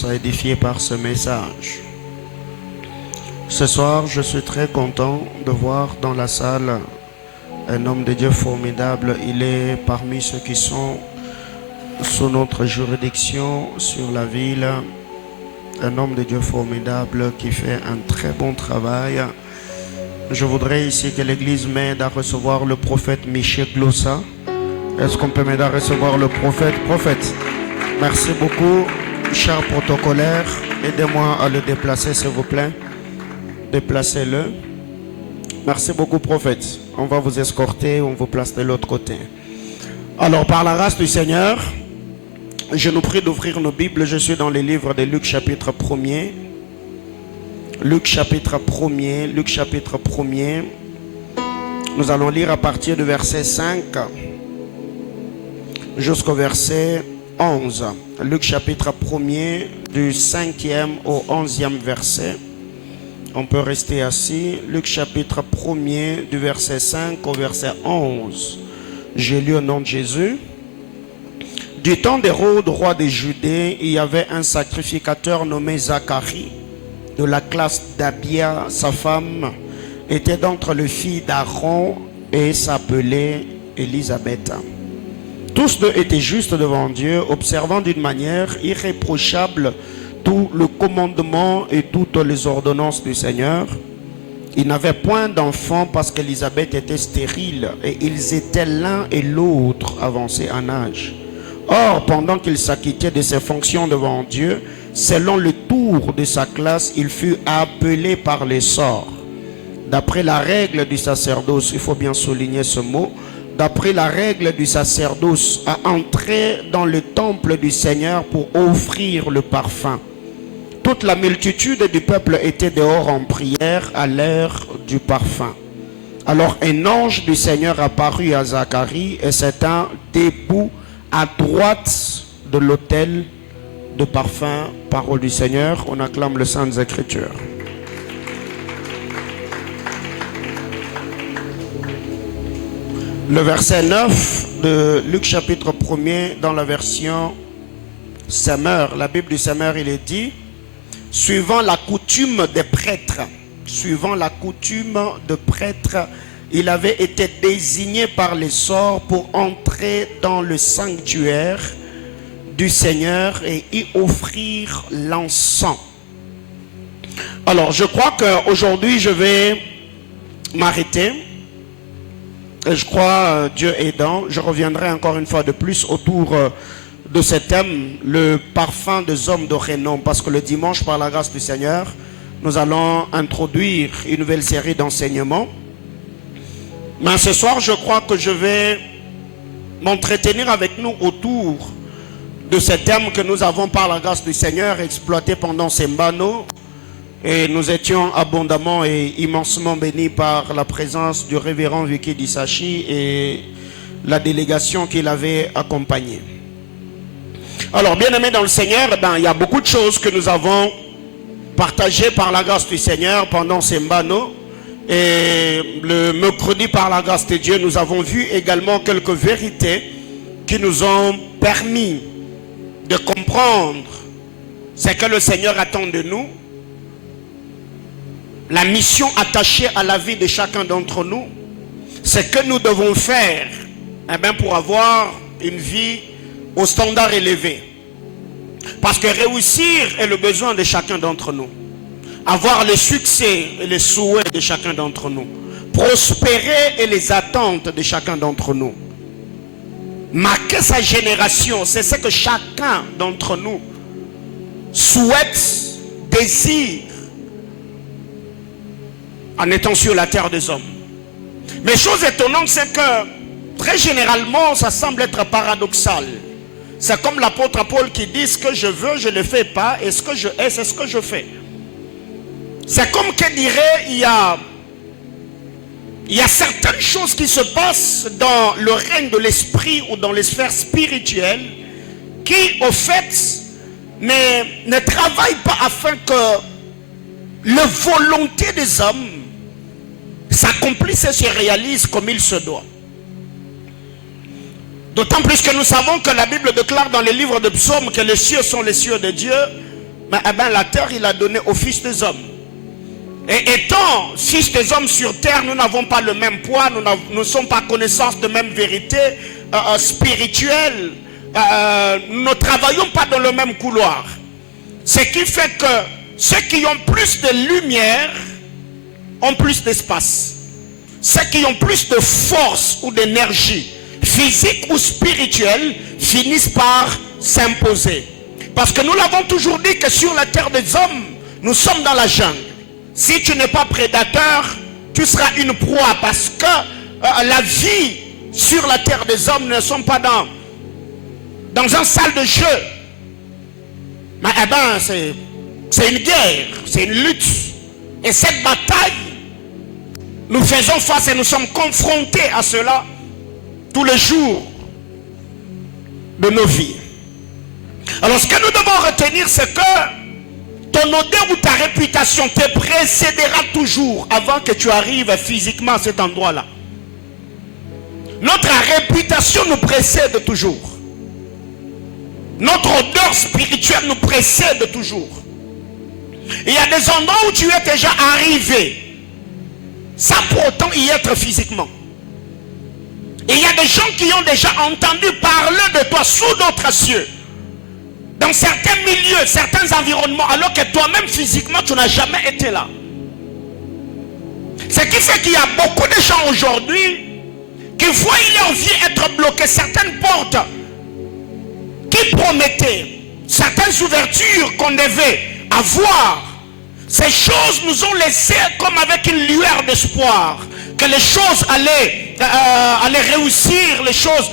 sois édifié par ce message. Ce soir, je suis très content de voir dans la salle un homme de Dieu formidable. Il est parmi ceux qui sont sous notre juridiction sur la ville. Un homme de Dieu formidable qui fait un très bon travail. Je voudrais ici que l'Église m'aide à recevoir le prophète Michel Glossa. Est-ce qu'on peut m'aider à recevoir le prophète? Prophète, merci beaucoup, cher protocolaire. Aidez-moi à le déplacer, s'il vous plaît. Déplacez-le. Merci beaucoup, prophète. On va vous escorter, on vous place de l'autre côté. Alors, par la grâce du Seigneur, je nous prie d'ouvrir nos Bibles. Je suis dans les livres de Luc chapitre 1er. Luc chapitre 1er. Luc chapitre 1er. Nous allons lire à partir du verset 5 jusqu'au verset 11. Luc chapitre 1er du 5e au 11e verset. On peut rester assis. Luc chapitre 1er du verset 5 au verset 11. J'ai lu au nom de Jésus. Du temps d'Hérode, roi des Judées, il y avait un sacrificateur nommé Zacharie, de la classe d'Abia. Sa femme était d'entre les filles d'Aaron et s'appelait Élisabeth. Tous deux étaient justes devant Dieu, observant d'une manière irréprochable tout le commandement et toutes les ordonnances du Seigneur. Ils n'avaient point d'enfants parce qu'Élisabeth était stérile et ils étaient l'un et l'autre avancés en âge. Or, pendant qu'il s'acquittait de ses fonctions devant Dieu, selon le tour de sa classe, il fut appelé par les sorts. D'après la règle du sacerdoce, il faut bien souligner ce mot, d'après la règle du sacerdoce, à entrer dans le temple du Seigneur pour offrir le parfum. Toute la multitude du peuple était dehors en prière à l'heure du parfum. Alors un ange du Seigneur apparut à Zacharie et s'étant debout à droite de l'autel de parfum. Parole du Seigneur, on acclame les Saintes Écritures. Le verset 9 de Luc chapitre 1er dans la version Semeur, la Bible du Semeur, il est dit: suivant la coutume des prêtres, il avait été désigné par les sorts pour entrer dans le sanctuaire du Seigneur et y offrir l'encens. Alors, je crois qu'aujourd'hui, je vais m'arrêter. Et je crois, Dieu aidant, je reviendrai encore une fois de plus autour de ce thème, le parfum des hommes de renom. Parce que le dimanche, par la grâce du Seigneur, nous allons introduire une nouvelle série d'enseignements. Mais ce soir, je crois que je vais m'entretenir avec nous autour de ce thème que nous avons, par la grâce du Seigneur, exploité pendant ces mbano. Et nous étions abondamment et immensement bénis par la présence du révérend Vicky Disachi et la délégation qui l'avait accompagné. Alors, bien aimés dans le Seigneur, il y a beaucoup de choses que nous avons partagées par la grâce du Seigneur pendant ces mbano. Et le mercredi, par la grâce de Dieu, nous avons vu également quelques vérités qui nous ont permis de comprendre ce que le Seigneur attend de nous. La mission attachée à la vie de chacun d'entre nous, c'est que nous devons faire pour avoir une vie au standard élevé. Parce que réussir est le besoin de chacun d'entre nous. Avoir le succès et les souhaits de chacun d'entre nous. Prospérer et les attentes de chacun d'entre nous. Marquer sa génération, c'est ce que chacun d'entre nous souhaite, désire, en étant sur la terre des hommes. Mais chose étonnante, c'est que très généralement, ça semble être paradoxal. C'est comme l'apôtre Paul qui dit: ce que je veux, je ne le fais pas, et ce que je hais, c'est ce que je fais. C'est comme qu'il dirait, il y a certaines choses qui se passent dans le règne de l'esprit ou dans les sphères spirituelles qui, au fait, ne travaillent pas afin que la volonté des hommes s'accomplisse et se réalise comme il se doit. D'autant plus que nous savons que la Bible déclare dans les livres de psaumes que les cieux sont les cieux de Dieu Mais la terre, il a donné aux fils des hommes. Et étant fils des hommes sur terre, nous n'avons pas le même poids, nous ne sommes pas connaissance de même vérité spirituelle. Nous ne travaillons pas dans le même couloir. Ce qui fait que ceux qui ont plus de lumière ont plus d'espace. Ceux qui ont plus de force ou d'énergie physique ou spirituelle finissent par s'imposer. Parce que nous l'avons toujours dit que sur la terre des hommes, nous sommes dans la jungle. Si tu n'es pas prédateur, tu seras une proie, parce que la vie sur la terre des hommes ne sont pas dans une salle de jeu. Mais c'est une guerre, c'est une lutte. Et cette bataille, nous faisons face et nous sommes confrontés à cela tous les jours de nos vies. Alors ce que nous devons retenir, c'est que ton odeur ou ta réputation te précédera toujours avant que tu arrives physiquement à cet endroit-là. Notre réputation nous précède toujours. Notre odeur spirituelle nous précède toujours. Il y a des endroits où tu es déjà arrivé sans pour autant y être physiquement. Et il y a des gens qui ont déjà entendu parler de toi sous d'autres cieux, dans certains milieux, certains environnements, alors que toi-même physiquement tu n'as jamais été là. Ce qui fait qu'il y a beaucoup de gens aujourd'hui qui voient leur vie être bloquée. Certaines portes qui promettaient, certaines ouvertures qu'on devait avoir, ces choses nous ont laissé comme avec une lueur d'espoir que les choses allaient réussir, les choses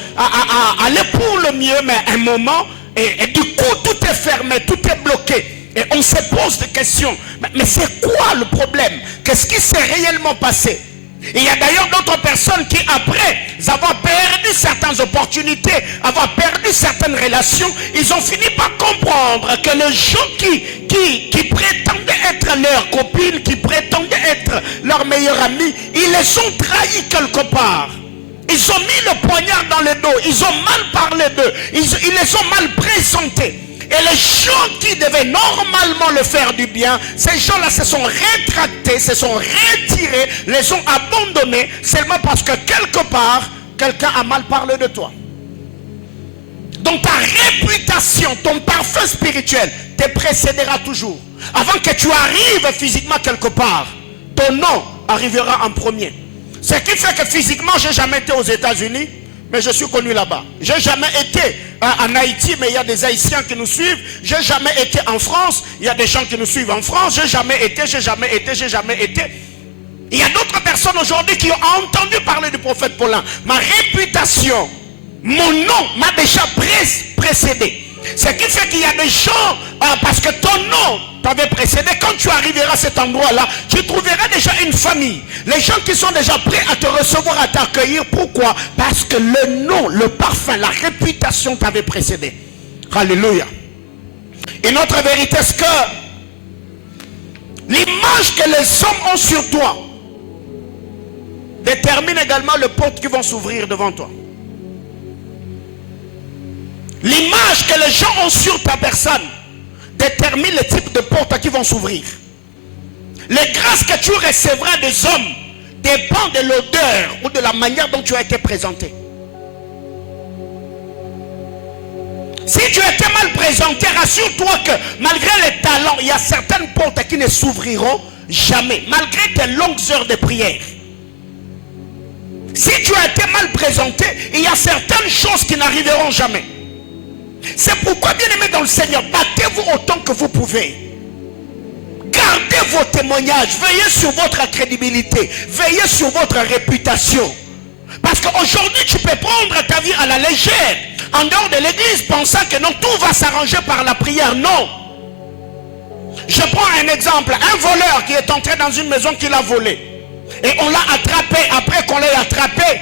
allaient pour le mieux, mais à un moment, et du coup tout est fermé, tout est bloqué. Et on se pose des questions. Mais c'est quoi le problème? Qu'est-ce qui s'est réellement passé? Il y a d'ailleurs d'autres personnes qui, après avoir perdu certaines opportunités, avoir perdu certaines relations, ils ont fini par comprendre que les gens qui prétendaient être leurs copines, qui prétendaient être leurs meilleurs amis, ils les ont trahis quelque part. Ils ont mis le poignard dans le dos, ils ont mal parlé d'eux, ils les ont mal présentés. Et les gens qui devaient normalement le faire du bien, ces gens-là se sont rétractés, se sont retirés, les ont abandonnés, seulement parce que quelque part, quelqu'un a mal parlé de toi. Donc ta réputation, ton parfum spirituel te précédera toujours. Avant que tu arrives physiquement quelque part, ton nom arrivera en premier. Ce qui fait que physiquement, je n'ai jamais été aux États-Unis, mais je suis connu là-bas. Je n'ai jamais été en Haïti, mais il y a des Haïtiens qui nous suivent. Je n'ai jamais été en France, il y a des gens qui nous suivent en France. Je n'ai jamais été. Il y a d'autres personnes aujourd'hui qui ont entendu parler du prophète Paulin. Ma réputation, mon nom m'a déjà précédé. Ce qui fait qu'il y a des gens, parce que ton nom t'avait précédé, quand tu arriveras à cet endroit-là, tu trouveras déjà une famille. Les gens qui sont déjà prêts à te recevoir, à t'accueillir. Pourquoi? Parce que le nom, le parfum, la réputation t'avait précédé. Alléluia. Et notre vérité, c'est que l'image que les hommes ont sur toi détermine également les portes qui vont s'ouvrir devant toi. L'image que les gens ont sur ta personne détermine le type de portes qui vont s'ouvrir. Les grâces que tu recevras des hommes dépendent de l'odeur ou de la manière dont tu as été présenté. Si tu as été mal présenté, rassure-toi que malgré les talents, il y a certaines portes qui ne s'ouvriront jamais, malgré tes longues heures de prière. Si tu as été mal présenté, il y a certaines choses qui n'arriveront jamais. C'est pourquoi, bien aimé dans le Seigneur, battez-vous autant que vous pouvez. Gardez vos témoignages, veillez sur votre crédibilité, veillez sur votre réputation. Parce qu'aujourd'hui, tu peux prendre ta vie à la légère, en dehors de l'église, pensant que non, tout va s'arranger par la prière. Non. Je prends un exemple, un voleur qui est entré dans une maison qu'il a volée. Et on l'a attrapé. Après qu'on l'ait attrapé,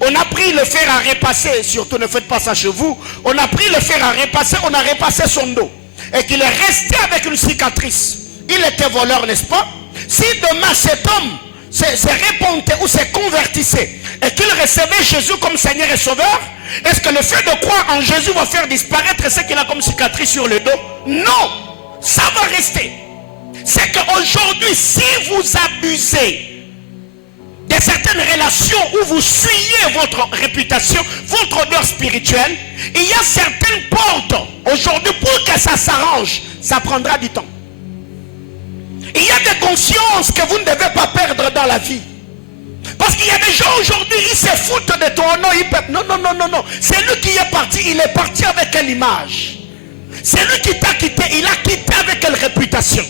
on a pris le fer à repasser, surtout ne faites pas ça chez vous. On a pris le fer à repasser, on a repassé son dos. Et qu'il est resté avec une cicatrice. Il était voleur, n'est-ce pas? Si demain cet homme se repentait ou se convertissait et qu'il recevait Jésus comme Seigneur et Sauveur, est-ce que le fait de croire en Jésus va faire disparaître ce qu'il a comme cicatrice sur le dos? Non! Ça va rester. C'est qu'aujourd'hui, si vous abusez de certaines relations où vous suyez votre réputation, votre odeur spirituelle, il y a certaines portes. Aujourd'hui, pour que ça s'arrange, ça prendra du temps. Il y a des consciences que vous ne devez pas perdre dans la vie. Parce qu'il y a des gens aujourd'hui, ils se foutent de ton nom. Non. C'est lui qui est parti. Il est parti avec quelle image? C'est lui qui t'a quitté. Il a quitté avec quelle réputation?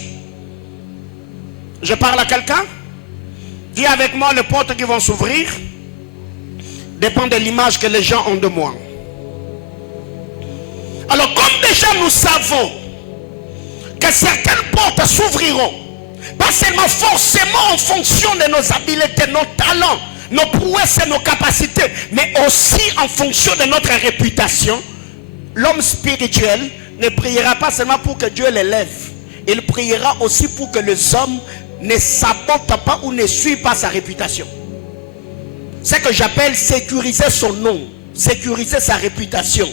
Je parle à quelqu'un? Dis avec moi, les portes qui vont s'ouvrir dépendent de l'image que les gens ont de moi. Alors, comme déjà nous savons que certaines portes s'ouvriront, pas seulement forcément en fonction de nos habiletés, nos talents, nos prouesses et nos capacités, mais aussi en fonction de notre réputation, l'homme spirituel ne priera pas seulement pour que Dieu l'élève, il priera aussi pour que les hommes ne sabotent pas ou ne suivent pas sa réputation. C'est ce que j'appelle sécuriser son nom, sécuriser sa réputation.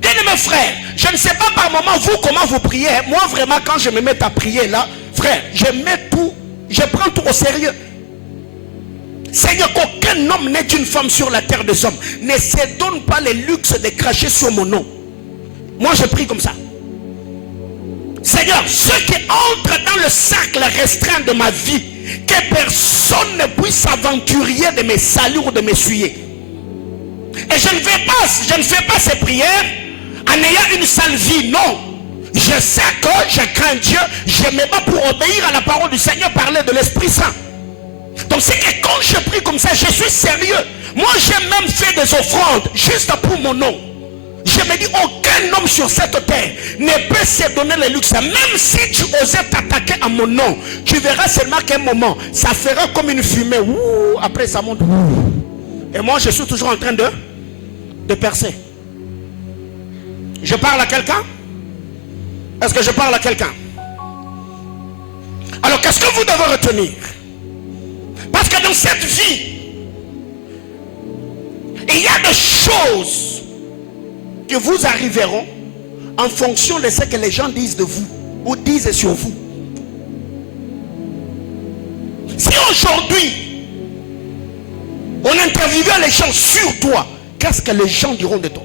Bien-aimés frères, je ne sais pas par moment vous comment vous priez. Moi vraiment quand je me mets à prier là, frère, je mets tout, je prends tout au sérieux. Seigneur, qu'aucun homme n'est une femme sur la terre des hommes ne se donne pas le luxe de cracher sur mon nom. Moi je prie comme ça. Seigneur, ceux qui entrent dans le cercle restreint de ma vie, que personne ne puisse s'aventurer de me salir ou de m'essuyer. Et je ne fais pas ces prières en ayant une sale vie, non. Je sais que je crains Dieu, je me bats pour obéir à la parole du Seigneur, parler de l'Esprit Saint. Donc c'est que quand je prie comme ça, je suis sérieux. Moi j'ai même fait des offrandes juste pour mon nom. Je me dis, aucun homme sur cette terre ne peut se donner le luxe. Même si tu osais t'attaquer à mon nom, tu verras seulement qu'un moment, ça fera comme une fumée. Ouh, après ça monte. Ouh. Et moi je suis toujours en train de percer. Je parle à quelqu'un? Est-ce que je parle à quelqu'un? Alors qu'est-ce que vous devez retenir? Parce que dans cette vie, il y a des choses que vous arriveront en fonction de ce que les gens disent de vous ou disent sur vous. Si aujourd'hui on interviewait les gens sur toi, qu'est-ce que les gens diront de toi?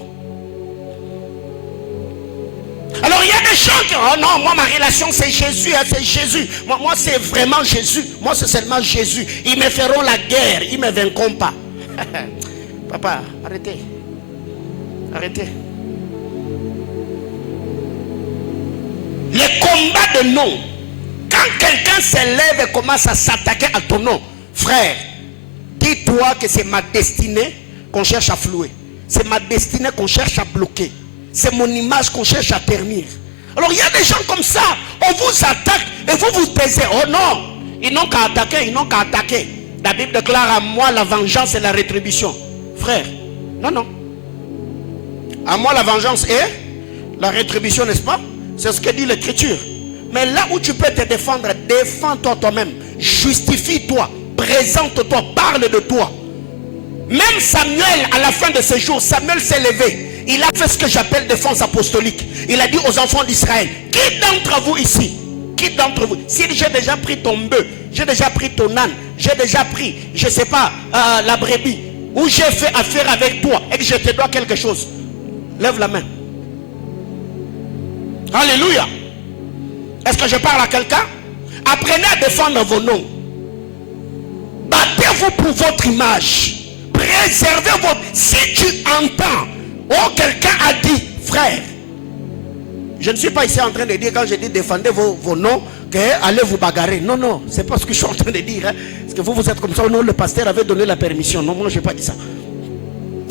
Alors il y a des gens qui oh non, moi ma relation c'est Jésus, c'est Jésus. Moi c'est vraiment Jésus. Moi c'est seulement Jésus. Ils me feront la guerre, ils ne me vaincront pas. Papa, arrêtez. Arrêtez. Les combats de nom, quand quelqu'un s'élève et commence à s'attaquer à ton nom, frère, dis-toi que c'est ma destinée qu'on cherche à flouer. C'est ma destinée qu'on cherche à bloquer. C'est mon image qu'on cherche à ternir. Alors il y a des gens comme ça, on vous attaque et vous vous taisez. Oh non, ils n'ont qu'à attaquer, ils n'ont qu'à attaquer. La Bible déclare à moi la vengeance et la rétribution. Frère, non. À moi la vengeance et la rétribution, n'est-ce pas? C'est ce que dit l'Écriture. Mais là où tu peux te défendre, défends-toi toi-même. Justifie-toi, présente-toi, parle de toi. Même Samuel, à la fin de ses jours, Samuel s'est levé. Il a fait ce que j'appelle défense apostolique. Il a dit aux enfants d'Israël, qui d'entre vous ici, qui d'entre vous, si j'ai déjà pris ton bœuf, j'ai déjà pris ton âne, j'ai déjà pris, je ne sais pas, la brebis, ou j'ai fait affaire avec toi et que je te dois quelque chose, lève la main. Alléluia. Est-ce que je parle à quelqu'un? Apprenez à défendre vos noms. Battez-vous pour votre image. Préservez votre... Si tu entends, oh quelqu'un a dit, frère, je ne suis pas ici en train de dire, quand je dis défendez vos noms, que allez vous bagarrer. Non, c'est pas ce que je suis en train de dire. Hein. Parce que vous êtes comme ça, non, le pasteur avait donné la permission. Non, moi je n'ai pas dit ça.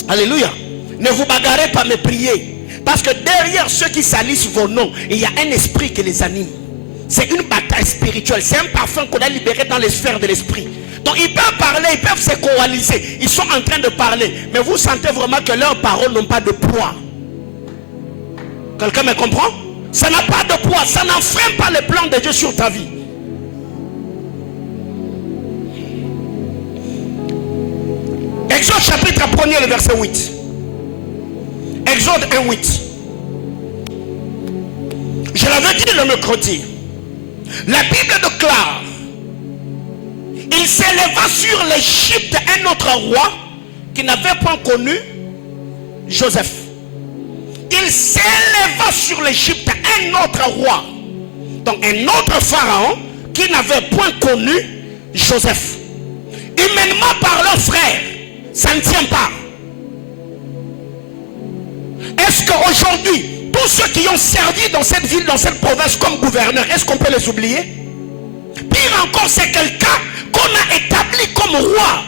Alléluia. Ne vous bagarrez pas, mais priez. Parce que derrière ceux qui salissent vos noms, il y a un esprit qui les anime. C'est une bataille spirituelle. C'est un parfum qu'on a libéré dans les sphères de l'esprit. Donc ils peuvent parler, ils peuvent se coaliser. Ils sont en train de parler. Mais vous sentez vraiment que leurs paroles n'ont pas de poids. Quelqu'un me comprend? Ça n'a pas de poids. Ça n'enfreint pas le plan de Dieu sur ta vie. Exode chapitre 1er, le verset 8. Exode 1, 8. Je l'avais dit le mercredi. La Bible déclare, il s'éleva sur l'Égypte un autre roi qui n'avait point connu Joseph. Il s'éleva sur l'Égypte un autre roi, donc un autre pharaon qui n'avait point connu Joseph. Humainement parlant, frère, ça ne tient pas. Est-ce qu'aujourd'hui, tous ceux qui ont servi dans cette ville, dans cette province comme gouverneur, est-ce qu'on peut les oublier? Pire encore, c'est quelqu'un qu'on a établi comme roi,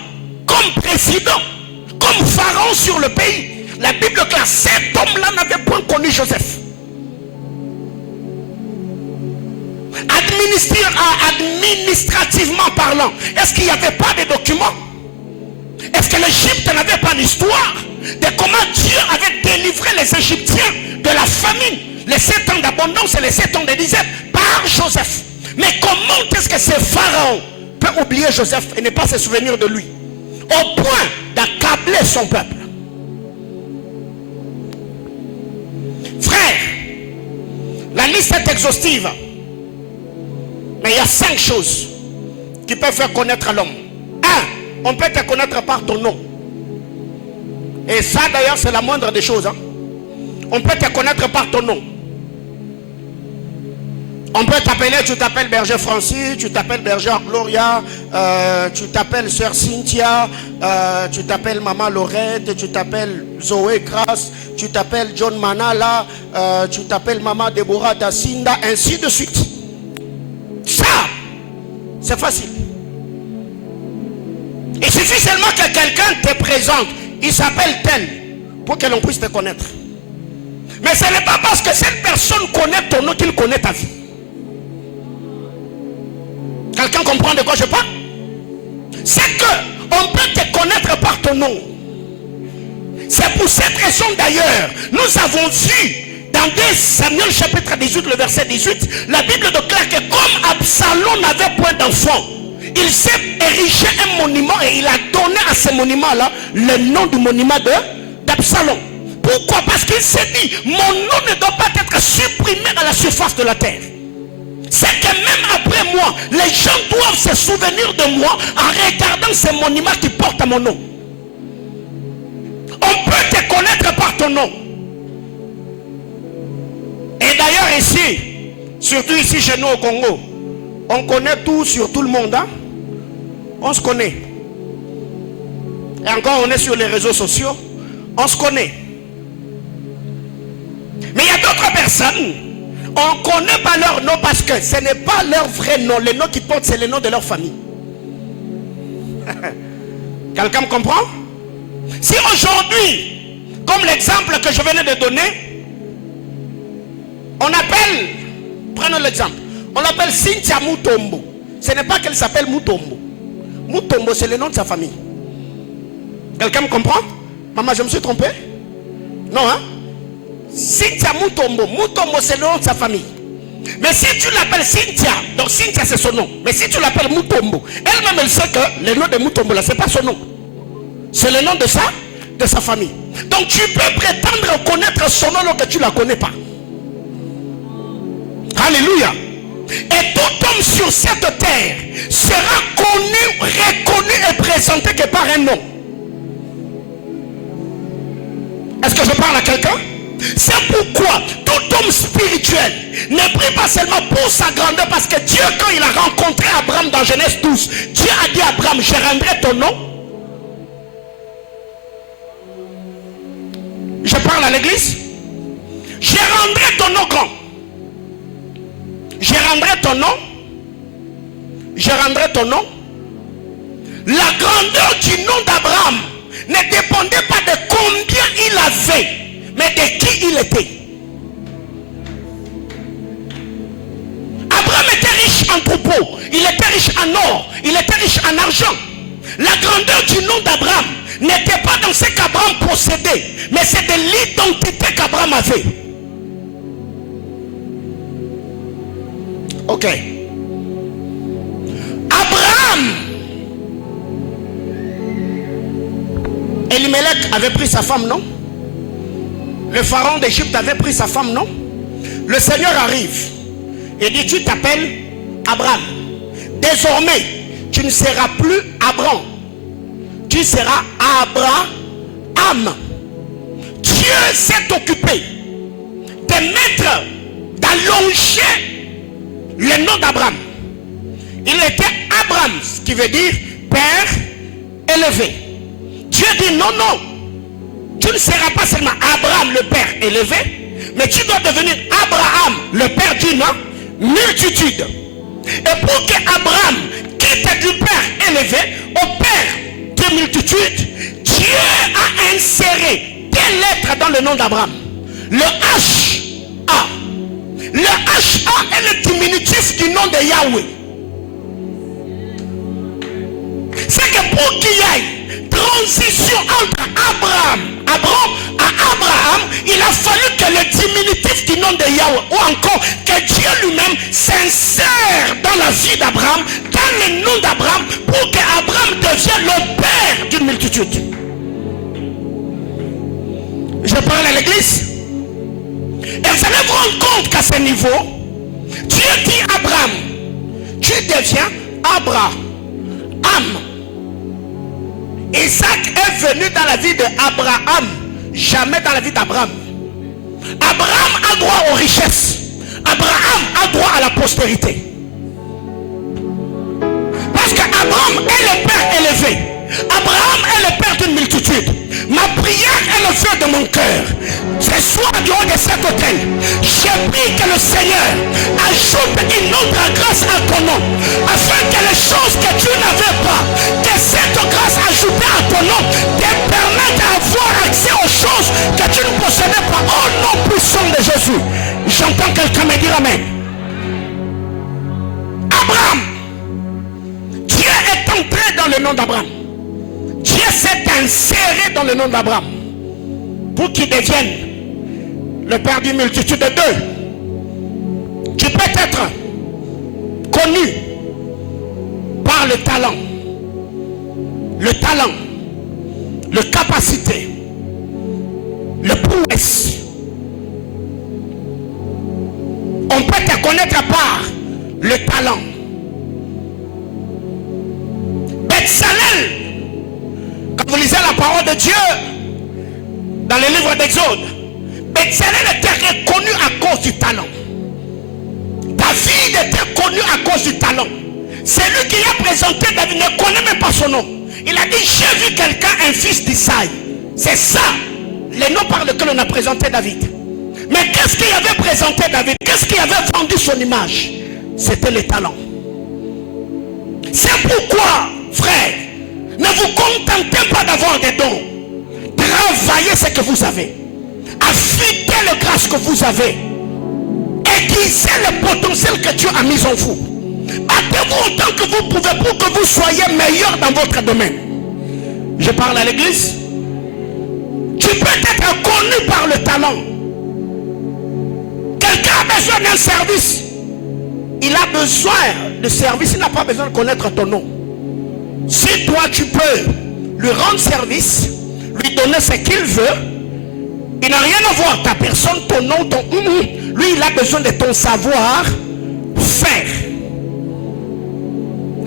comme président, comme pharaon sur le pays. La Bible classe, cet homme-là n'avait point connu Joseph. Administrativement parlant, est-ce qu'il n'y avait pas de documents? Est-ce que l'Égypte n'avait pas d'histoire de comment Dieu avait délivré les Égyptiens de la famine, les 7 ans d'abondance et les 7 ans de disette par Joseph? Mais comment est-ce que ce pharaon peut oublier Joseph et ne pas se souvenir de lui, au point d'accabler son peuple? Frère, la liste est exhaustive, mais il y a 5 choses qui peuvent faire connaître l'homme. 1, on peut te connaître par ton nom. Et ça d'ailleurs c'est la moindre des choses. On peut te connaître par ton nom. On peut t'appeler, tu t'appelles Berger Francis, tu t'appelles Berger Gloria, tu t'appelles Sœur Cynthia, tu t'appelles Maman Laurette, tu t'appelles Zoé Grace, tu t'appelles John Manala, tu t'appelles Maman Deborah Dacinda, ainsi de suite. Ça, c'est facile. Il suffit seulement que quelqu'un te présente, il s'appelle tel, pour que l'on puisse te connaître. Mais ce n'est pas parce que cette personne connaît ton nom qu'il connaît ta vie. Quelqu'un comprend de quoi je parle? C'est que on peut te connaître par ton nom. C'est pour cette raison d'ailleurs, nous avons vu dans 2 Samuel chapitre 18, le verset 18, la Bible déclare que comme Absalom n'avait point d'enfant, il s'est érigé un monument et il a donné à ce monument-là le nom du monument d'Absalom. Pourquoi? Parce qu'il s'est dit, mon nom ne doit pas être supprimé à la surface de la terre. C'est que même après moi, les gens doivent se souvenir de moi en regardant ces monuments qui portent mon nom. On peut te connaître par ton nom. Et d'ailleurs ici, surtout ici chez nous au Congo, on connaît tout sur tout le monde. On se connaît. Et encore on est sur les réseaux sociaux, on se connaît. Mais il y a d'autres personnes, on ne connaît pas leur nom parce que ce n'est pas leur vrai nom. Le nom qu'ils portent, c'est le nom de leur famille. Quelqu'un me comprend? Si aujourd'hui, comme l'exemple que je venais de donner, on appelle, prenons l'exemple, on l'appelle Cynthia Mutombo. Ce n'est pas qu'elle s'appelle Mutombo. Mutombo, c'est le nom de sa famille. Quelqu'un me comprend? Maman, je me suis trompé? Non, hein? Cynthia Mutombo. Mutombo, c'est le nom de sa famille. Mais si tu l'appelles Cynthia, donc Cynthia c'est son nom. Mais si tu l'appelles Mutombo, elle-même elle sait que le nom de Mutombo là, c'est pas son nom. C'est le nom de sa famille. Donc tu peux prétendre connaître son nom alors que tu ne la connais pas. Alléluia. Et tout homme sur cette terre sera connu, reconnu et présenté que par un nom. Est-ce que je parle à quelqu'un? C'est pourquoi tout homme spirituel ne prie pas seulement pour sa grandeur, parce que Dieu, quand il a rencontré Abraham dans Genèse 12, Dieu a dit à Abraham, je rendrai ton nom. Je parle à l'église. Je rendrai ton nom grand. Je rendrai ton nom. Je rendrai ton nom. La grandeur du nom d'Abraham ne dépendait pas de combien il avait, mais de qui il était. Abraham était riche en troupeaux, il était riche en or, il était riche en argent. La grandeur du nom d'Abraham n'était pas dans ce qu'Abraham possédait, mais c'est de l'identité qu'Abraham avait. Ok. Abraham, Elimelech avait pris sa femme, non? Le pharaon d'Égypte avait pris sa femme, non? Le Seigneur arrive et dit, tu t'appelles Abraham. Désormais, tu ne seras plus Abraham. Tu seras Abraham. Dieu s'est occupé de mettre, d'allonger le nom d'Abraham. Il était Abraham, ce qui veut dire père élevé. Dieu dit non, non. Tu ne seras pas seulement Abraham, le père élevé, mais tu dois devenir Abraham, le père d'une multitude. Et pour que Abraham quitte du père élevé au père de multitude, Dieu a inséré des lettres dans le nom d'Abraham. Le H-A. Le H-A est le diminutif du nom de Yahweh. C'est que pour qu'il y ait transition entre Abraham à Abraham, il a fallu que le diminutif du nom de Yahweh, ou encore que Dieu lui-même s'insère dans la vie d'Abraham, dans le nom d'Abraham, pour qu'Abraham devienne le père d'une multitude. Je parle à l'église. Et vous allez vous rendre compte qu'à ce niveau, Dieu dit à Abraham, tu deviens Abraham. Isaac est venu dans la vie d'Abraham, jamais dans la vie d'Abraham. Abraham a droit aux richesses. Abraham a droit à la postérité. Parce qu'Abraham est le père élevé. Abraham est le père d'une multitude. Ma prière est le feu de mon cœur. Ce soir, durant de cet hôtel, j'ai pris que le Seigneur ajoute une autre grâce à ton nom, afin que les choses que tu n'avais pas, que cette grâce ajoutée à ton nom te permette d'avoir accès aux choses que tu ne possédais pas. Au nom puissant de Jésus, j'entends quelqu'un me dire amen. Abraham, Dieu est entré dans le nom d'Abraham. Dieu s'est inséré dans le nom d'Abraham pour qu'il devienne le père d'une multitude de deux. Tu peux être connu par le talent, le capacité, le prouesse. On peut te connaître par le talent. Bezalel, quand vous lisez la parole de Dieu dans le livre d'Exode, Bezalel était reconnu à cause du talent. David était connu à cause du talent. C'est lui qui a présenté David, ne connaît même pas son nom. Il a dit, j'ai vu quelqu'un, un fils d'Isaïe. C'est ça, le nom par lequel on a présenté David. Mais qu'est-ce qu'il avait présenté David? Qu'est-ce qui avait vendu son image? C'était le talent. C'est pourquoi, frère, ne vous contentez pas d'avoir des dons. Travaillez ce que vous avez. Affûtez le grâce que vous avez. Aiguisez le potentiel que Dieu a mis en vous. Battez-vous autant que vous pouvez pour que vous soyez meilleur dans votre domaine. Je parle à l'église. Tu peux être connu par le talent. Quelqu'un a besoin d'un service. Il a besoin de service. Il n'a pas besoin de connaître ton nom. Si toi tu peux lui rendre service, lui donner ce qu'il veut, il n'a rien à voir. Ta personne, ton nom, ton... Lui, il a besoin de ton savoir faire.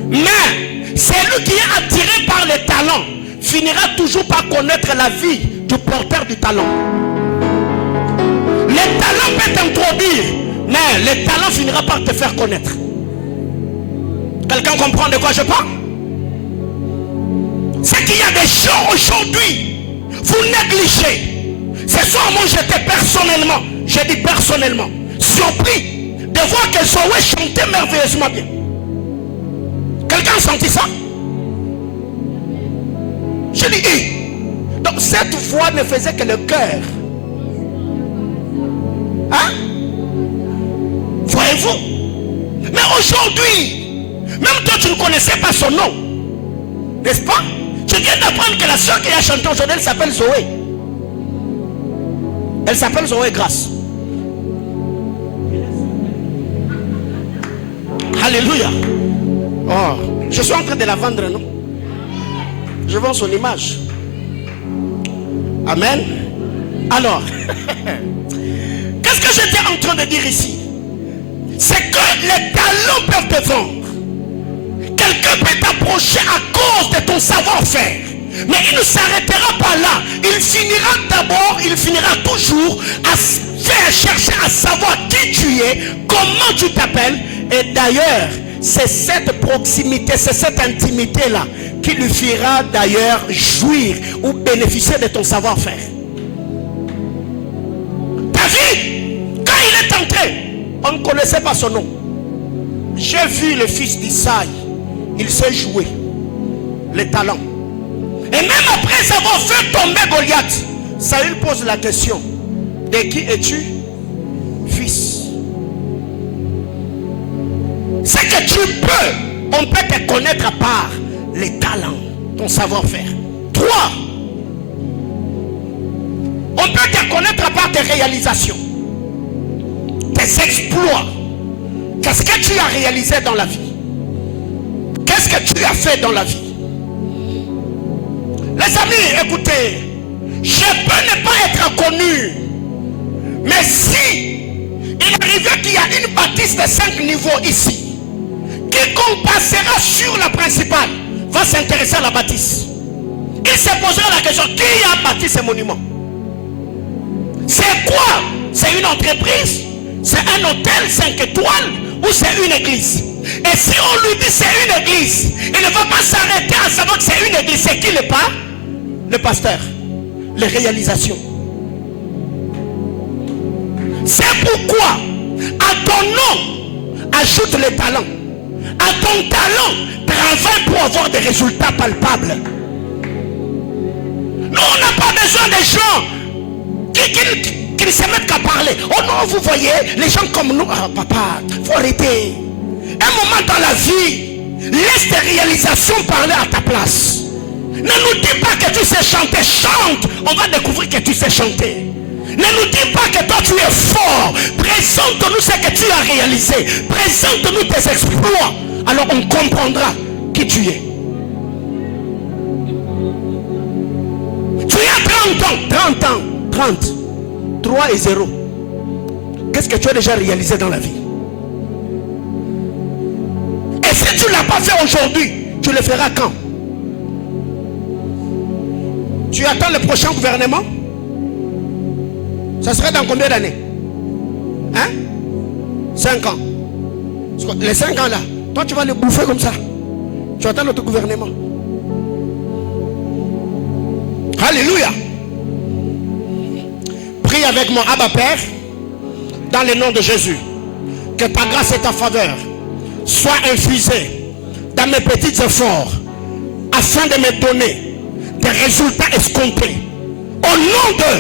Mais celui qui est attiré par le talent finira toujours par connaître la vie du porteur du talent. Le talent peut t'introduire, mais le talent finira par te faire connaître. Quelqu'un comprend de quoi je parle? C'est qu'il y a des gens aujourd'hui, vous négligez. Ce soir, moi j'étais personnellement, j'ai dit personnellement, surpris de voir que Zoé chantait merveilleusement bien. Quelqu'un a senti ça? Je dis, donc cette voix ne faisait que le cœur. Hein? Voyez-vous? Mais aujourd'hui, même toi tu ne connaissais pas son nom. N'est-ce pas? Tu viens d'apprendre que la soeur qui a chanté aujourd'hui, elle s'appelle Zoé. Elle s'appelle Zoé Grâce. Alléluia. Oh, je suis en train de la vendre, non? Je vends son image. Amen. Alors, Qu'est-ce que j'étais en train de dire ici? C'est que les talents peuvent te vendre. Quelqu'un peut t'approcher à cause de ton savoir-faire. Mais il ne s'arrêtera pas là. Il finira toujours à faire chercher à savoir qui tu es, comment tu t'appelles. Et d'ailleurs, c'est cette proximité, c'est cette intimité-là qui lui fera d'ailleurs jouir ou bénéficier de ton savoir-faire. David, quand il est entré, on ne connaissait pas son nom. J'ai vu le fils d'Isaïe. Il sait jouer les talents. Et même après avoir fait tomber Goliath, Saül pose la question: de qui es-tu, fils? C'est que tu peux, on peut te connaître par les talents, ton savoir-faire. 3, on peut te connaître par tes réalisations, tes exploits. Qu'est-ce que tu as réalisé dans la vie? Qu'est-ce que tu as fait dans la vie? Les amis, écoutez, je peux ne pas être connu, mais si il arrivait qu'il y a une bâtisse de 5 niveaux ici, quiconque passera sur la principale va s'intéresser à la bâtisse. Il se posera la question: qui a bâti ce monument? C'est quoi? C'est une entreprise? C'est un hôtel 5 étoiles? Ou c'est une église? Et si on lui dit c'est une église, il ne va pas s'arrêter à savoir que c'est une église. C'est qui le pasteur? Les réalisations. C'est pourquoi à ton nom ajoute les talents. À ton talent travaille pour avoir des résultats palpables. Nous, on n'a pas besoin des gens qui ne se mettent qu'à parler. Oh non, vous voyez, les gens comme nous. Ah papa, faut arrêter. Un moment dans la vie, laisse tes réalisations parler à ta place. Ne nous dis pas que tu sais chanter, chante. On va découvrir que tu sais chanter. Ne nous dis pas que toi tu es fort. Présente-nous ce que tu as réalisé. Présente-nous tes exploits. Alors on comprendra qui tu es. Tu as 30 ans. 3 et 0. Qu'est-ce que tu as déjà réalisé dans la vie? Et si tu ne l'as pas fait aujourd'hui, tu le feras quand? Tu attends le prochain gouvernement? Ça serait dans combien d'années? 5 ans. Les 5 ans là, toi tu vas les bouffer comme ça. Tu attends notre gouvernement. Alléluia. Prie avec moi. Abba Père, dans le nom de Jésus, que ta grâce et ta faveur soient infusées dans mes petits efforts afin de me donner des résultats escomptés. Au nom de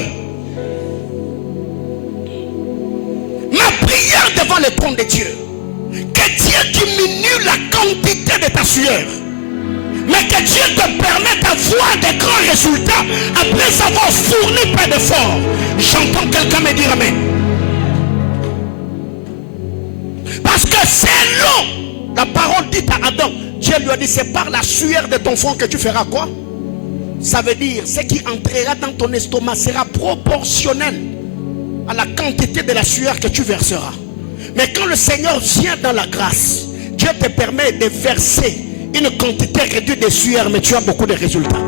ma prière devant le trône de Dieu, que Dieu diminue la quantité de ta sueur, mais que Dieu te permette d'avoir des grands résultats après avoir fourni plein d'efforts. J'entends quelqu'un me dire amen. Parce que selon la parole dite à Adam, Dieu lui a dit: c'est par la sueur de ton front que tu feras quoi? Ça veut dire ce qui entrera dans ton estomac sera proportionnel à la quantité de la sueur que tu verseras. Mais quand le Seigneur vient dans la grâce, Dieu te permet de verser une quantité réduite de sueur, mais tu as beaucoup de résultats.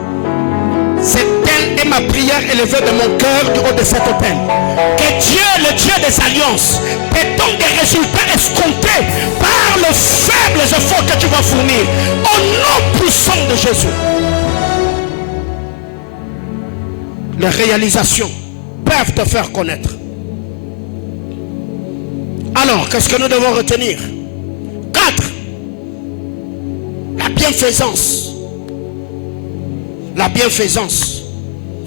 C'est telle est ma prière élevée de mon cœur du haut de cet autel. Que Dieu, le Dieu des alliances, te donne des résultats escomptés par les faibles efforts que tu vas fournir. Au nom puissant de Jésus. Les réalisations peuvent te faire connaître. Alors, qu'est-ce que nous devons retenir? 4. La bienfaisance. La bienfaisance.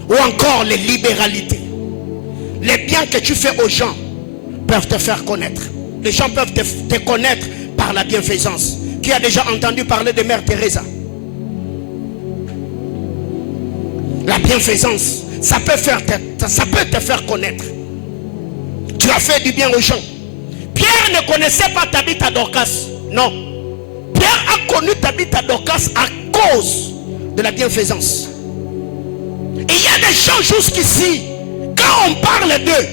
Ou encore les libéralités. Les biens que tu fais aux gens peuvent te faire connaître. Les gens peuvent te connaître par la bienfaisance. Qui a déjà entendu parler de Mère Teresa? La bienfaisance, ça peut te faire connaître. Tu as fait du bien aux gens. Pierre ne connaissait pas Tabitha Dorcas. Non. Pierre a connu Tabitha Dorcas à cause de la bienfaisance. Et il y a des gens jusqu'ici, quand on parle d'eux,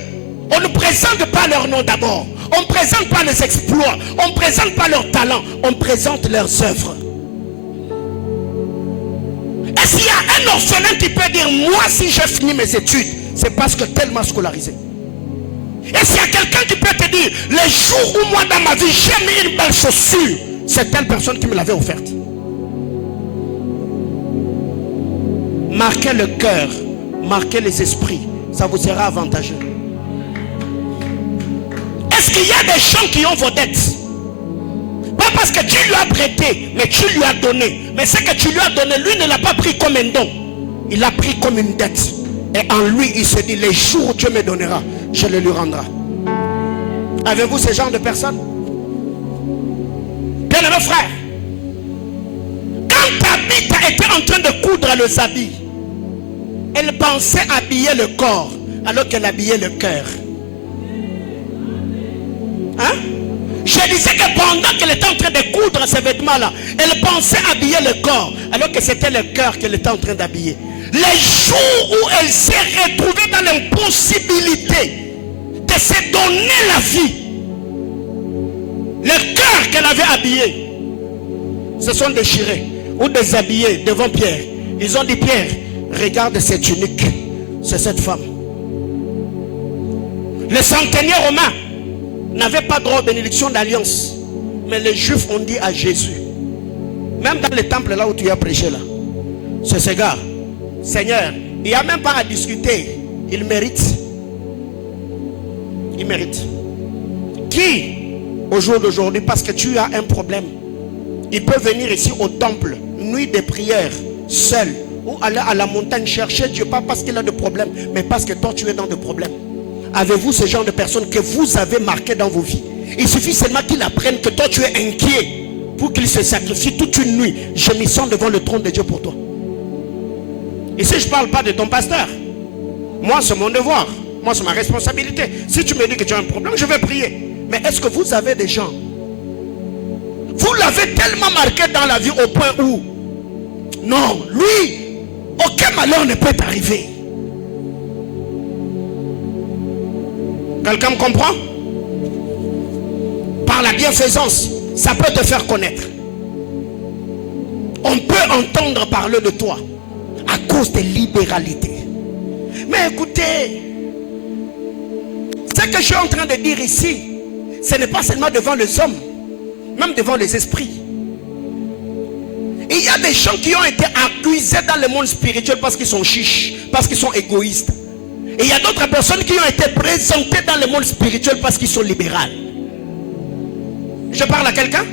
On ne présente pas leur nom d'abord. On ne présente pas les exploits. On ne présente pas leurs talents. On présente leurs œuvres. Est-ce qu'il y a un orphelin qui peut dire, moi si j'ai fini mes études, c'est parce que tellement scolarisé? Est-ce qu'il y a quelqu'un qui peut te dire, les jours où moi dans ma vie j'ai mis une belle chaussure, c'est telle personne qui me l'avait offerte? Marquez le cœur, marquez les esprits, ça vous sera avantageux. Est-ce qu'il y a des gens qui ont vos dettes? Pas parce que tu lui as prêté, mais tu lui as donné. Mais ce que tu lui as donné, lui ne l'a pas pris comme un don. Il l'a pris comme une dette. Et en lui, il se dit, les jours où Dieu me donnera, je le lui rendrai. Avez-vous ce genre de personnes? Bien-aimés frères, quand ta bite était en train de coudre les habits, elle pensait habiller le corps, alors qu'elle habillait le cœur. Hein? Je disais que pendant qu'elle était en train de coudre ces vêtements-là, elle pensait habiller le corps, alors que c'était le cœur qu'elle était en train d'habiller. Les jours où elle s'est retrouvée dans l'impossibilité de se donner la vie, le cœur qu'elle avait habillé se sont déchirés ou déshabillés devant Pierre. Ils ont dit, Pierre, regarde cette tunique, c'est cette femme. Les centeniers romains n'avaient pas droit aux bénédictions d'alliance. Mais les Juifs ont dit à Jésus, même dans le temple là où tu as prêché là, c'est ce gars, Seigneur, il n'y a même pas à discuter. Il mérite. Il mérite. Qui, au jour d'aujourd'hui, parce que tu as un problème, il peut venir ici au temple, nuit de prière, seul, ou aller à la montagne chercher Dieu, pas parce qu'il a de problème, mais parce que toi tu es dans des problèmes. Avez-vous ce genre de personnes que vous avez marquées dans vos vies? Il suffit seulement qu'il apprenne que toi tu es inquiet pour qu'il se sacrifie toute une nuit. Je m'y sens devant le trône de Dieu pour toi. Ici je ne parle pas de ton pasteur. Moi c'est mon devoir. Moi c'est ma responsabilité. Si tu me dis que tu as un problème, je vais prier. Mais est-ce que vous avez des gens? Vous l'avez tellement marqué dans la vie au point où non, lui, aucun malheur ne peut arriver. Quelqu'un me comprend? Par la bienfaisance, ça peut te faire connaître. On peut entendre parler de toi à cause de libéralité. Mais écoutez, ce que je suis en train de dire ici, ce n'est pas seulement devant les hommes, même devant les esprits. Il y a des gens qui ont été accusés dans le monde spirituel parce qu'ils sont chiches, parce qu'ils sont égoïstes. Et il y a d'autres personnes qui ont été présentées dans le monde spirituel parce qu'ils sont libérales. Je parle à quelqu'un?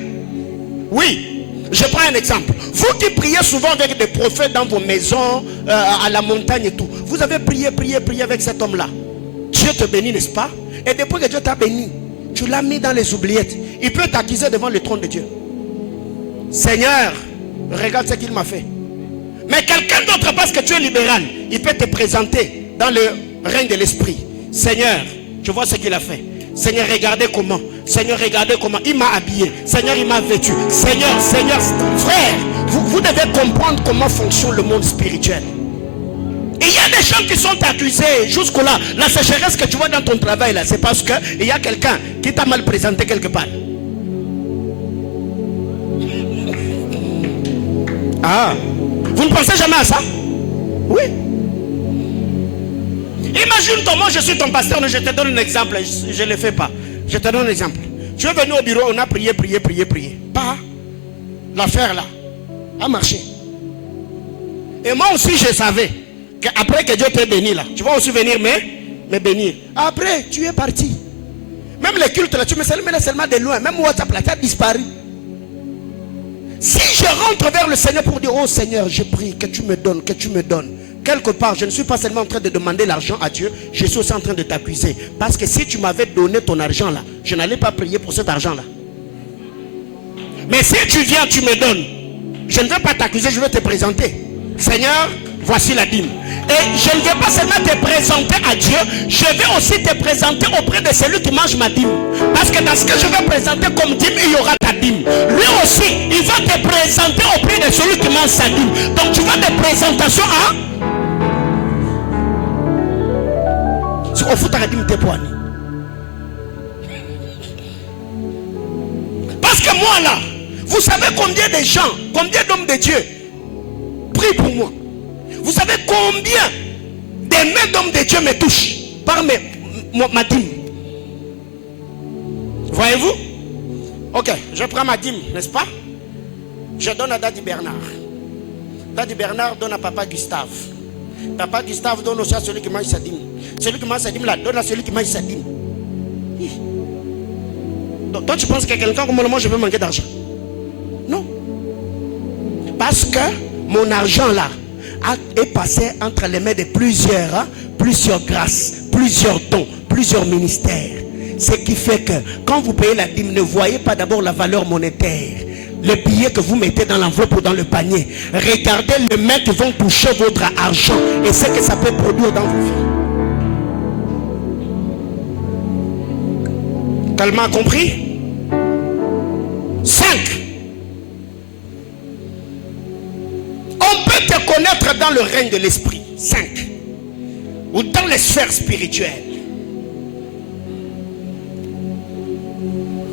Oui. Je prends un exemple. Vous qui priez souvent avec des prophètes dans vos maisons, à la montagne et tout, vous avez prié avec cet homme-là. Dieu te bénit, n'est-ce pas? Et depuis que Dieu t'a béni, tu l'as mis dans les oubliettes. Il peut t'accuser devant le trône de Dieu. Seigneur, regarde ce qu'il m'a fait. Mais quelqu'un d'autre, parce que tu es libéral, il peut te présenter dans le règne de l'esprit. Seigneur, je vois ce qu'il a fait. Seigneur, regardez comment. Seigneur, regardez comment. Il m'a habillé. Seigneur, il m'a vêtu. Seigneur, frère, vous devez comprendre comment fonctionne le monde spirituel. Et il y a des gens qui sont accusés jusque-là. La sécheresse que tu vois dans ton travail, là, c'est parce qu'il y a quelqu'un qui t'a mal présenté quelque part. Ah, vous ne pensez jamais à ça? Oui. Imagine-toi, moi je suis ton pasteur, je te donne un exemple, je ne le fais pas. Je te donne un exemple. Tu es venu au bureau, on a prié. Pas l'affaire là a marché. Et moi aussi je savais qu'après que Dieu t'ait béni là, tu vas aussi venir me bénir. Après, tu es parti. Même les cultes là, tu me salues là seulement de loin. Même WhatsApp là, tu as disparu. Si je rentre vers le Seigneur pour dire, oh Seigneur, je prie que tu me donnes, quelque part, je ne suis pas seulement en train de demander l'argent à Dieu, je suis aussi en train de t'accuser. Parce que si tu m'avais donné ton argent là, je n'allais pas prier pour cet argent là. Mais si tu viens, tu me donnes, je ne vais pas t'accuser, je vais te présenter. Seigneur, voici la dîme. Et je ne vais pas seulement te présenter à Dieu, je vais aussi te présenter auprès de celui qui mange ma dîme. Parce que dans ce que je vais présenter comme dîme, il y aura ta dîme. Lui aussi, il va te présenter auprès de celui qui mange sa dîme. Donc tu vas des présentations à... Au foot à la dîme tes poignets. moi là, vous savez combien de gens, combien d'hommes de Dieu prient pour moi? Vous savez combien des mains d'hommes de Dieu me touchent par ma dîme? Voyez-vous? Ok, je prends ma dîme, n'est-ce pas? Je donne à Daddy Bernard. Daddy Bernard donne à Papa Gustave. Papa Gustave donne aussi à celui qui mange sa dîme. Celui qui mange sa dîme là donne à celui qui mange sa dîme. Donc, toi tu penses que quelqu'un comme moi je vais manquer d'argent? Non. Parce que mon argent là est passé entre les mains de plusieurs grâces, plusieurs dons, plusieurs ministères. Ce qui fait que quand vous payez la dîme, ne voyez pas d'abord la valeur monétaire, le billet que vous mettez dans l'enveloppe ou dans le panier. Regardez les mains qui vont toucher votre argent et ce que ça peut produire dans vos vies. Calma a compris? 5. On peut te connaître dans le règne de l'esprit. 5. Ou dans les sphères spirituelles.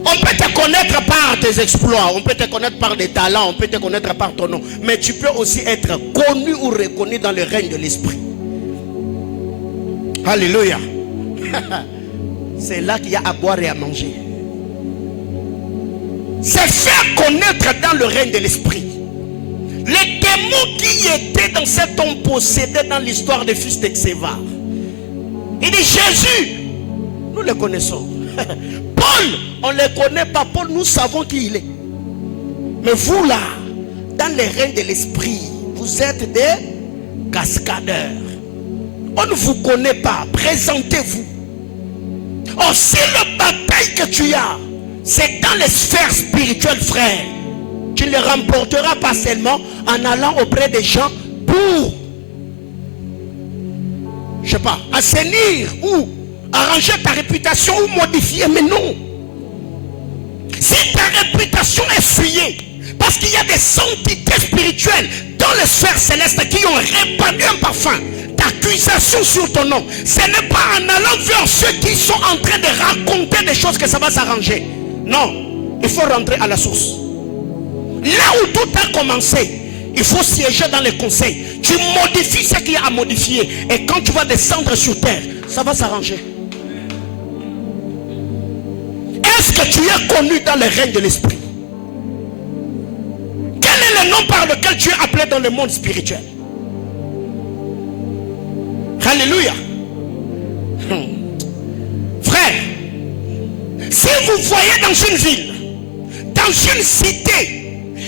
On peut te connaître par tes exploits, on peut te connaître par des talents, on peut te connaître par ton nom. Mais tu peux aussi être connu ou reconnu dans le règne de l'esprit. Alléluia. C'est là qu'il y a à boire et à manger. C'est faire connaître dans le règne de l'esprit. Les démons qui étaient dans cet homme possédé dans l'histoire des fils d'Exéva. Il dit Jésus, nous le connaissons. Paul, on ne le connaît pas. Paul, nous savons qui il est. Mais vous là, dans le règne de l'esprit, vous êtes des cascadeurs. On ne vous connaît pas. Présentez-vous. Aussi le bataille que tu as, c'est dans les sphères spirituelles, frère. Tu ne le remporteras pas seulement en allant auprès des gens pour, je sais pas, assainir ou arranger ta réputation ou modifier, mais non. Si ta réputation est fuyée, parce qu'il y a des entités spirituelles dans les sphères célestes qui ont répandu un parfum d'accusation sur ton nom, ce n'est pas en allant vers ceux qui sont en train de raconter des choses que ça va s'arranger. Non, il faut rentrer à la source. Là où tout a commencé, il faut siéger dans les conseils. Tu modifies ce qu'il y a à modifier. Et quand tu vas descendre sur terre, ça va s'arranger. Est-ce que tu es connu dans le règne de l'esprit? Quel est le nom par lequel tu es appelé dans le monde spirituel? Alléluia. Frère, si vous voyez dans une ville, dans une cité,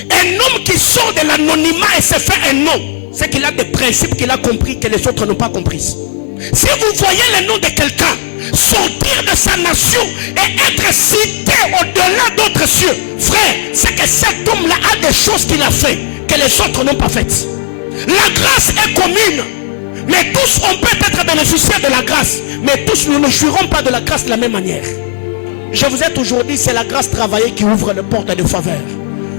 un homme qui sort de l'anonymat et se fait un nom, c'est qu'il a des principes qu'il a compris que les autres n'ont pas compris. Si vous voyez le nom de quelqu'un sortir de sa nation et être cité au-delà d'autres cieux, frère, c'est que cet homme-là a des choses qu'il a fait que les autres n'ont pas faites. La grâce est commune, mais tous on peut être bénéficiaires de la grâce, mais tous nous ne jouirons pas de la grâce de la même manière. Je vous ai toujours dit, c'est la grâce travaillée qui ouvre les portes de faveur.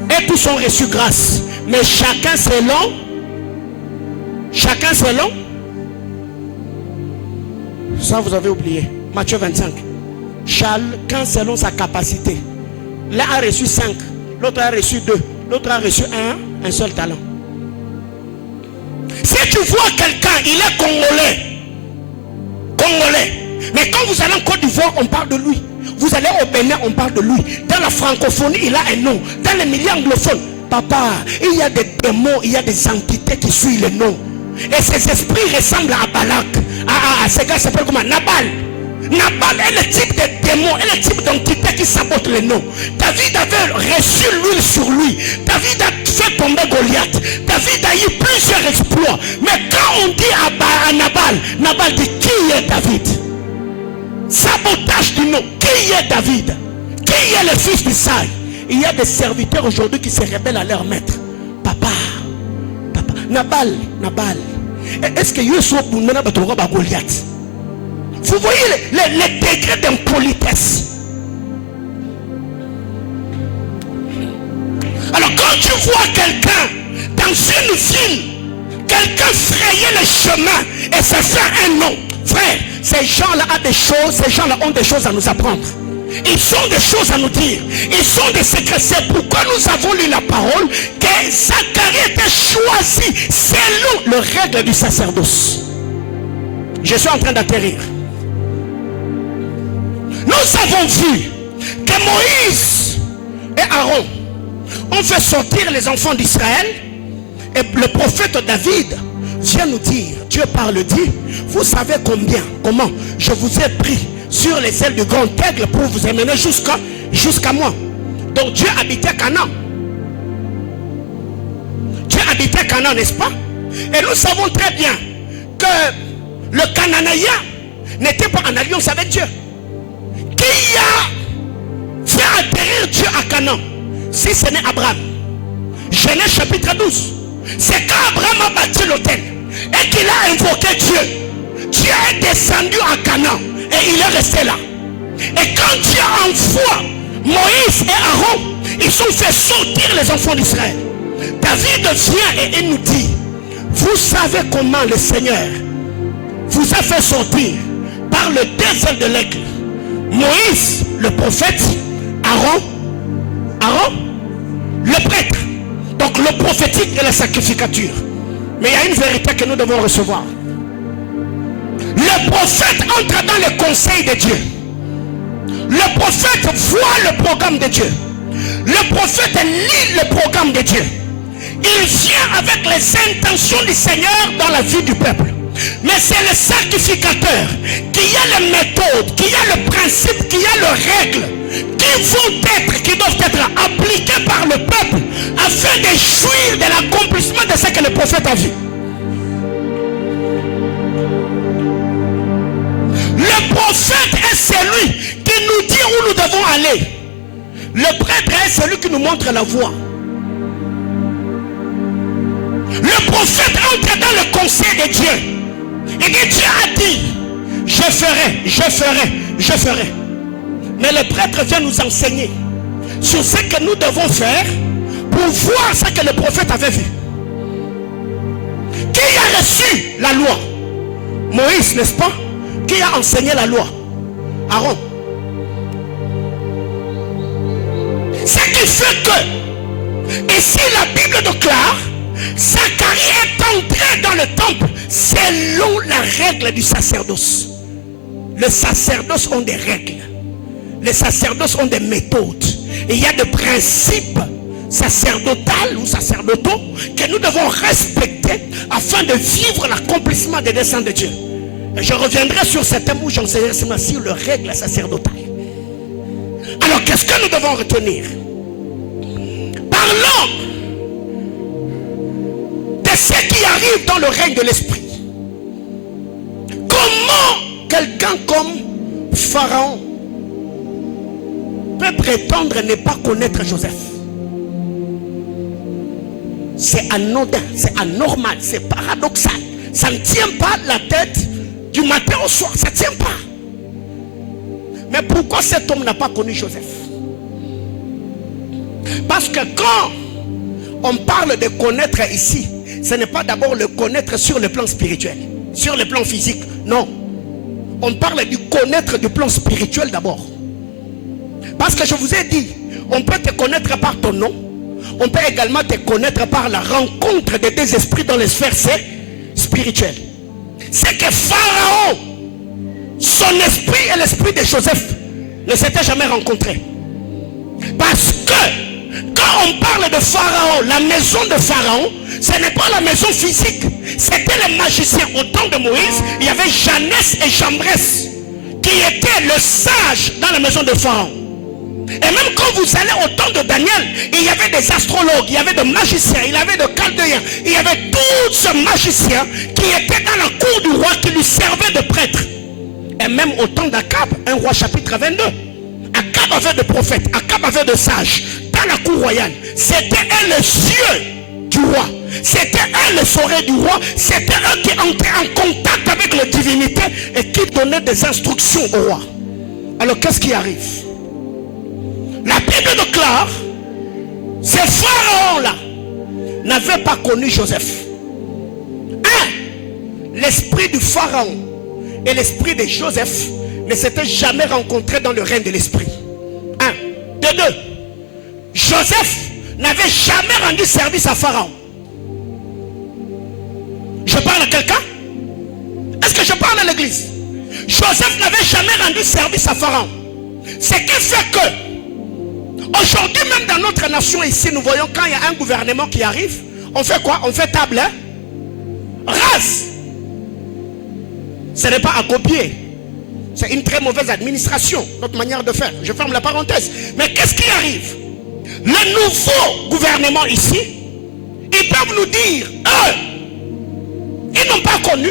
Et tous ont reçu grâce, mais chacun selon ça vous avez oublié. Matthieu 25. Chacun selon sa capacité. L'un a reçu 5, l'autre a reçu 2, l'autre a reçu un seul talent. Si tu vois quelqu'un, il est congolais, mais quand vous allez en Côte d'Ivoire, on parle de lui. Vous allez au Bénin, on parle de lui. Dans la francophonie, il a un nom. Dans les milieux anglophones, papa, il y a des démons, il y a des entités qui suivent le nom. Et ces esprits ressemblent à Balak. Ces gars s'appellent comment? Nabal. Nabal est le type de démon, est le type d'entité qui sabote le nom. David avait reçu l'huile sur lui. David a fait tomber Goliath. David a eu plusieurs exploits. Mais quand on dit à Nabal, Nabal dit qui est David? Sabotage du nom. Qui est David? Qui est le fils d'Isaïe? Il y a des serviteurs aujourd'hui qui se rebellent à leur maître. Papa, Nabal. Est-ce que Yusuf Bounana Batoroba Goliath? Vous voyez les degrés d'impolitesse. Alors quand tu vois quelqu'un dans une ville, quelqu'un frayer le chemin et se faire un nom, frère, ces gens-là ont des choses à nous apprendre. Ils ont des choses à nous dire. Ils ont des secrets. C'est pourquoi nous avons lu la parole que Zacharie était choisi selon les règles du sacerdoce. Je suis en train d'atterrir. Nous avons vu que Moïse et Aaron ont fait sortir les enfants d'Israël. Et le prophète David vient nous dire, Dieu parle, dit, vous savez comment je vous ai pris sur les ailes du grand aigle pour vous emmener jusqu'à moi. Donc Dieu habitait Canaan. Dieu habitait Canaan, n'est-ce pas? Et nous savons très bien que le Cananéen n'était pas en alliance avec Dieu. Qui a fait atterrir Dieu à Canaan? Si ce n'est Abraham. Genèse chapitre 12. C'est quand Abraham a bâti l'autel et qu'il a invoqué Dieu. Dieu est descendu à Canaan et il est resté là. Et quand Dieu envoie Moïse et Aaron, ils ont fait sortir les enfants d'Israël. David vient et il nous dit, vous savez comment le Seigneur vous a fait sortir par le désert de l'aigle. Moïse, le prophète, Aaron, le prêtre. Donc le prophétique et la sacrificature. Mais il y a une vérité que nous devons recevoir. Le prophète entre dans le conseil de Dieu. Le prophète voit le programme de Dieu. Le prophète lit le programme de Dieu. Il vient avec les intentions du Seigneur dans la vie du peuple. Mais c'est le sacrificateur qui a les méthodes, qui a le principe, qui a les règles qui doivent être appliquées par le peuple afin de jouir de l'accomplissement de ce que le prophète a vu. Le prophète est celui qui nous dit où nous devons aller. Le prêtre est celui qui nous montre la voie. Le prophète entre dans le conseil de Dieu. Et que Dieu a dit, je ferai. Mais le prêtre vient nous enseigner sur ce que nous devons faire pour voir ce que le prophète avait vu. Qui a reçu la loi? Moïse, n'est-ce pas? Qui a enseigné la loi? Aaron. Ce qui fait que, ici la Bible déclare, Zacharie est entré dans le temple selon la règle du sacerdoce. Les sacerdoces ont des règles. Les sacerdoces ont des méthodes. Et il y a des principes sacerdotaux ou sacerdotaux que nous devons respecter afin de vivre l'accomplissement des desseins de Dieu. Et je reviendrai sur ce thème où j'enseignerai sur les règles sacerdotales. Alors qu'est-ce que nous devons retenir? Parlons de ce qui arrive dans le règne de l'esprit. Comment quelqu'un comme Pharaon peut prétendre ne pas connaître Joseph? C'est anodin, c'est anormal, c'est paradoxal. Ça ne tient pas la tête du matin au soir, ça ne tient pas. Mais pourquoi cet homme n'a pas connu Joseph? Parce que quand on parle de connaître ici, ce n'est pas d'abord le connaître sur le plan spirituel, sur le plan physique, non. On parle du connaître du plan spirituel d'abord. Parce que je vous ai dit, on peut te connaître par ton nom, on peut également te connaître par la rencontre des deux esprits dans les sphères spirituelles. C'est que Pharaon, son esprit et l'esprit de Joseph ne s'étaient jamais rencontrés. Parce que quand on parle de Pharaon, la maison de Pharaon, ce n'est pas la maison physique. C'était les magiciens. Au temps de Moïse, il y avait Janès et Jambres qui étaient le sage dans la maison de Pharaon. Et même quand vous allez au temps de Daniel, il y avait des astrologues, il y avait des magiciens, il y avait des chaldéens, il y avait tous ces magiciens qui étaient dans la cour du roi qui lui servaient de prêtres. Et même au temps d'Akab, 1 roi chapitre 22, Akab avait des prophètes, Akab avait des sages dans la cour royale. C'était eux les yeux du roi, c'était eux les oreilles du roi, c'était eux qui entraient en contact avec la divinité et qui donnaient des instructions au roi. Alors qu'est-ce qui arrive? La Bible déclare, ces pharaons-là n'avaient pas connu Joseph. L'esprit du pharaon et l'esprit de Joseph ne s'étaient jamais rencontrés dans le règne de l'esprit. De deux, Joseph n'avait jamais rendu service à Pharaon. Je parle à quelqu'un? Est-ce que je parle à l'église? Joseph n'avait jamais rendu service à Pharaon. Ce qui fait que aujourd'hui, même dans notre nation ici, nous voyons quand il y a un gouvernement qui arrive, on fait quoi? On fait table rase. Ce n'est pas à copier. C'est une très mauvaise administration, notre manière de faire. Je ferme la parenthèse. Mais qu'est-ce qui arrive? Le nouveau gouvernement ici, ils peuvent nous dire, ils n'ont pas connu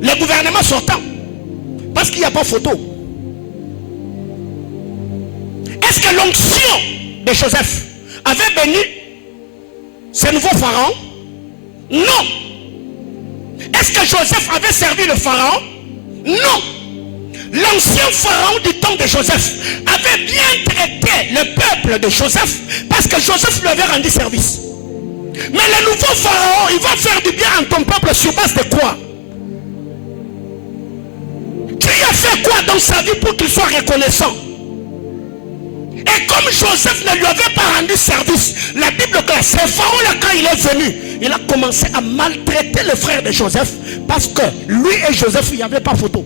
le gouvernement sortant. Parce qu'il n'y a pas photo. Est-ce que l'onction de Joseph avait béni ce nouveau pharaon? Non. Est-ce que Joseph avait servi le pharaon? Non. L'ancien pharaon du temps de Joseph avait bien traité le peuple de Joseph parce que Joseph lui avait rendu service. Mais le nouveau pharaon, il va faire du bien à ton peuple sur base de quoi? Tu as fait quoi dans sa vie pour qu'il soit reconnaissant? Et comme Joseph ne lui avait pas rendu service, la Bible classe, ce pharaon-là, quand il est venu, il a commencé à maltraiter le frère de Joseph parce que lui et Joseph, il n'y avait pas photo.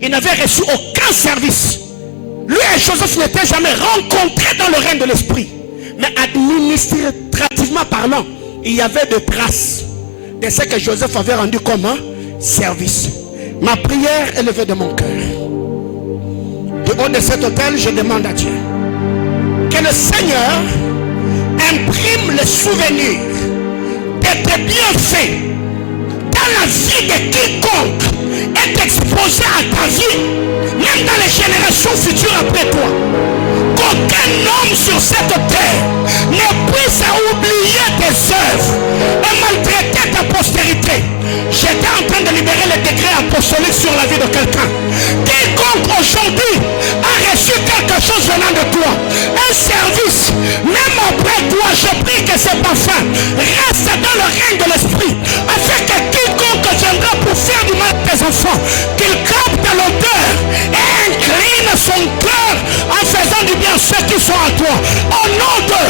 Il n'avait reçu aucun service. Lui et Joseph n'étaient jamais rencontrés dans le règne de l'esprit. Mais administrativement parlant, il y avait des traces de ce que Joseph avait rendu comme un service. Ma prière est levée de mon cœur. Du haut de cet autel, je demande à Dieu que le Seigneur imprime le souvenir de tes bienfaits dans la vie de quiconque est exposé à ta vie, même dans les générations futures après toi. Qu'aucun homme sur cette terre ne puisse oublier tes œuvres et maltraiter ta postérité. J'étais en train de libérer le décret apostolique sur la vie de quelqu'un. Quiconque aujourd'hui a reçu quelque chose venant de toi, un service, même après toi, je prie que c'est pas fin. Reste dans le règne de l'esprit, afin que quiconque viendra pour faire du mal à tes enfants, qu'il capte l'odeur et incline son cœur en faisant du bien à ceux qui sont à toi. Au nom de...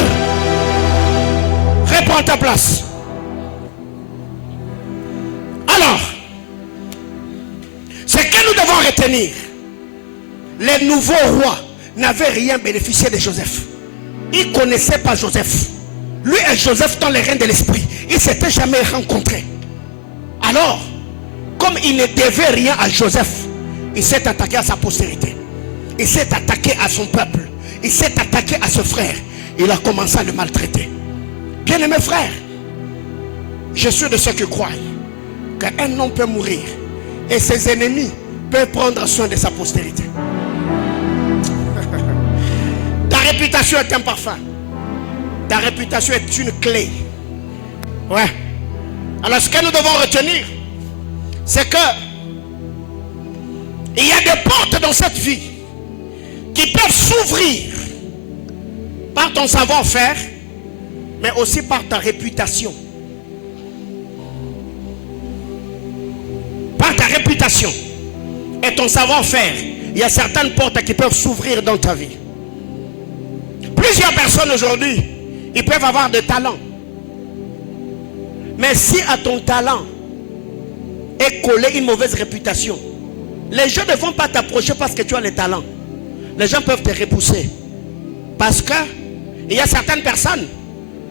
Réponds à ta place. Alors, ce que nous devons retenir, les nouveaux rois n'avaient rien bénéficié de Joseph. Ils ne connaissaient pas Joseph. Lui et Joseph dans les règnes de l'esprit, ils ne s'étaient jamais rencontrés. Alors, comme il ne devait rien à Joseph, il s'est attaqué à sa postérité. Il s'est attaqué à son peuple. Il s'est attaqué à ce frère. Il a commencé à le maltraiter. Bien-aimés frères, je suis de ceux qui croient qu'un homme peut mourir et ses ennemis peuvent prendre soin de sa postérité. Ta réputation est un parfum. Ta réputation est une clé. Ouais. Alors ce que nous devons retenir, c'est que il y a des portes dans cette vie qui peuvent s'ouvrir par ton savoir-faire, mais aussi par ta réputation. Par ta réputation et ton savoir-faire, il y a certaines portes qui peuvent s'ouvrir dans ta vie. Plusieurs personnes aujourd'hui, ils peuvent avoir des talents. Mais si à ton talent est collée une mauvaise réputation, les gens ne vont pas t'approcher parce que tu as les talents. Les gens peuvent te repousser. Parce que il y a certaines personnes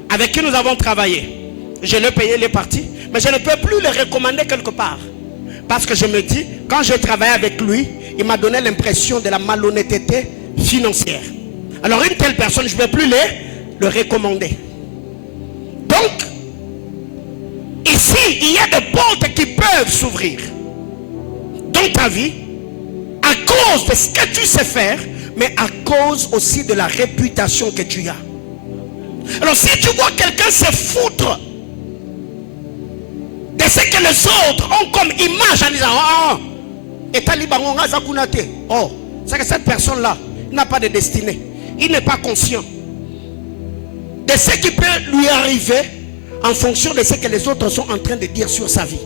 avec qui nous avons travaillé. Je l'ai payé les parties, mais je ne peux plus les recommander quelque part. Parce que je me dis, quand j'ai travaillé avec lui, il m'a donné l'impression de la malhonnêteté financière. Alors une telle personne, je ne vais plus le recommander. Donc, ici, il y a des portes qui peuvent s'ouvrir dans ta vie à cause de ce que tu sais faire, mais à cause aussi de la réputation que tu as. Alors si tu vois quelqu'un se foutre de ce que les autres ont comme image en disant oh, c'est que cette personne-là n'a pas de destinée. Il n'est pas conscient de ce qui peut lui arriver en fonction de ce que les autres sont en train de dire sur sa vie.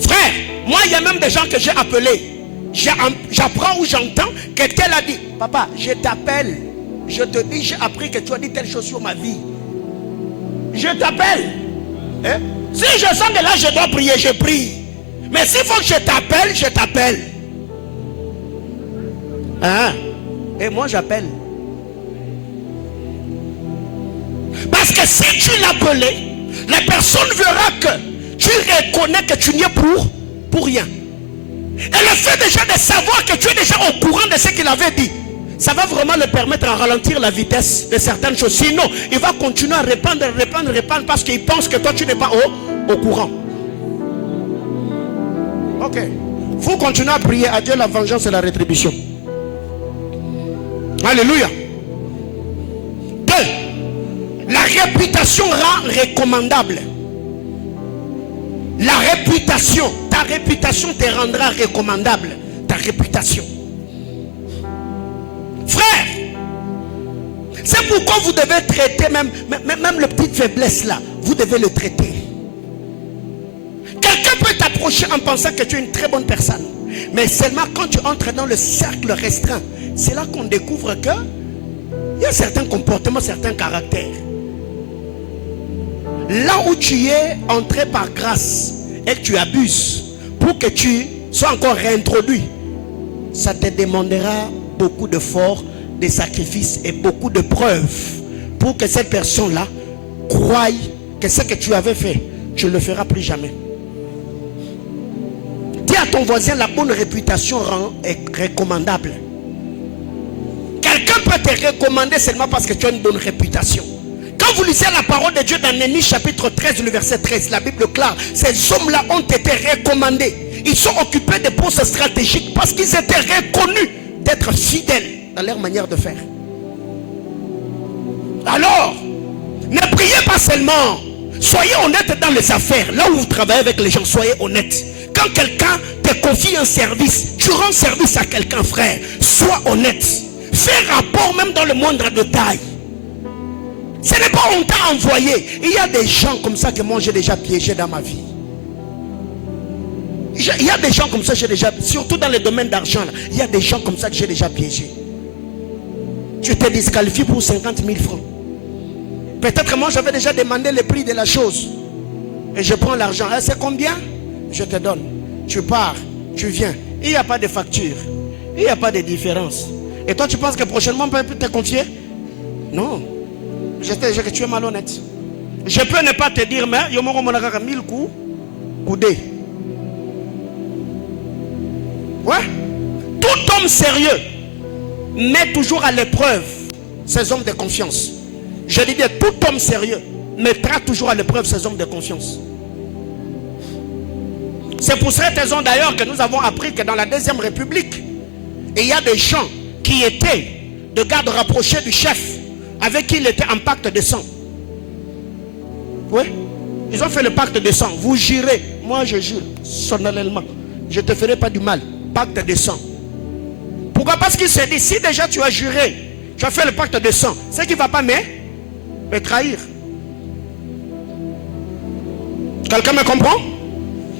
Frère, moi il y a même des gens que j'ai appelés j'apprends ou j'entends quelqu'un a dit, papa, je t'appelle. Je te dis, j'ai appris que tu as dit telle chose sur ma vie. Je t'appelle. Hein? Si je sens que là je dois prier, je prie. Mais s'il faut que je t'appelle, je t'appelle. Hein? Et moi j'appelle. Parce que si tu l'appelais, la personne verra que tu reconnais que tu n'y es pour rien. Et le fait déjà de savoir que tu es déjà au courant de ce qu'il avait dit, ça va vraiment le permettre à ralentir la vitesse de certaines choses. Sinon, il va continuer à répandre parce qu'il pense que toi tu n'es pas au courant. Ok. Vous continuez à prier à Dieu la vengeance et la rétribution. Alléluia. 2. La réputation rend recommandable. La réputation, ta réputation te rendra recommandable. Ta réputation. Frère, c'est pourquoi vous devez traiter même le petit faiblesse là. Vous devez le traiter. Quelqu'un peut t'approcher en pensant que tu es une très bonne personne. Mais seulement quand tu entres dans le cercle restreint, c'est là qu'on découvre que il y a certains comportements, certains caractères. Là où tu es entré par grâce et que tu abuses pour que tu sois encore réintroduit, ça te demandera beaucoup d'efforts, de sacrifices et beaucoup de preuves pour que cette personne-là croie que ce que tu avais fait, tu ne le feras plus jamais. Dis à ton voisin, la bonne réputation rend recommandable. Quelqu'un peut te recommander seulement parce que tu as une bonne réputation. Quand vous lisez la parole de Dieu dans Néhémie chapitre 13, le verset 13, la Bible clare, ces hommes-là ont été recommandés. Ils sont occupés de postes stratégiques parce qu'ils étaient reconnus d'être fidèles dans leur manière de faire. Alors, ne priez pas seulement. Soyez honnête dans les affaires. Là où vous travaillez avec les gens, soyez honnête. Quand quelqu'un te confie un service, tu rends service à quelqu'un, frère. Sois honnête. Fais rapport même dans le moindre détail. Ce n'est pas on t'a envoyé. Il y a des gens comme ça que moi j'ai déjà piégé dans ma vie. Il y a des gens comme ça, j'ai déjà, surtout dans le domaine d'argent, il y a des gens comme ça que j'ai déjà piégé. Tu te disqualifies pour 50 000 francs. Peut-être que moi j'avais déjà demandé le prix de la chose. Et je prends l'argent. C'est combien? Je te donne. Tu pars, tu viens. Il n'y a pas de facture. Il n'y a pas de différence. Et toi tu penses que prochainement on peut te confier? Non. Tu es malhonnête. Je peux ne pas te dire, mais il y a 1000 coups, coudés. Ouais. Tout homme sérieux met toujours à l'épreuve ses hommes de confiance. Je dis bien, tout homme sérieux mettra toujours à l'épreuve ses hommes de confiance. C'est pour cette raison d'ailleurs que nous avons appris que dans la Deuxième République, il y a des gens qui étaient de garde rapprochés du chef, avec qui il était en pacte de sang. Oui. Ils ont fait le pacte de sang. Vous jurez. Moi je jure solennellement. Je ne te ferai pas du mal. Pacte de sang. Pourquoi? Parce qu'il s'est dit, si déjà tu as juré, tu as fait le pacte de sang, c'est qu'il ne va pas me trahir. Quelqu'un me comprend?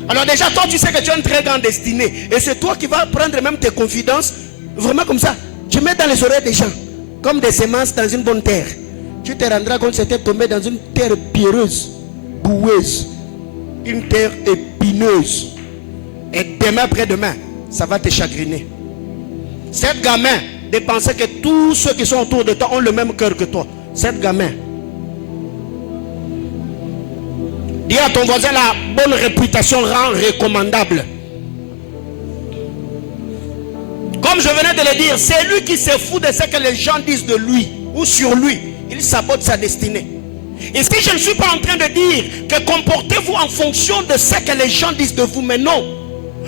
Alors déjà toi tu sais que tu as une très grande destinée. Et c'est toi qui vas prendre même tes confidences. Vraiment comme ça. Tu mets dans les oreilles des gens. Comme des semences dans une bonne terre. Tu te rendras compte que c'était tombé dans une terre pierreuse, boueuse, une terre épineuse. Et demain après-demain, ça va te chagriner. Cette gamin de penser que tous ceux qui sont autour de toi ont le même cœur que toi. Cette gamin. Dis à ton voisin, la bonne réputation rend recommandable. Comme je venais de le dire, c'est lui qui se fout de ce que les gens disent de lui ou sur lui. Il sabote sa destinée. Et si je ne suis pas en train de dire que comportez-vous en fonction de ce que les gens disent de vous, mais non.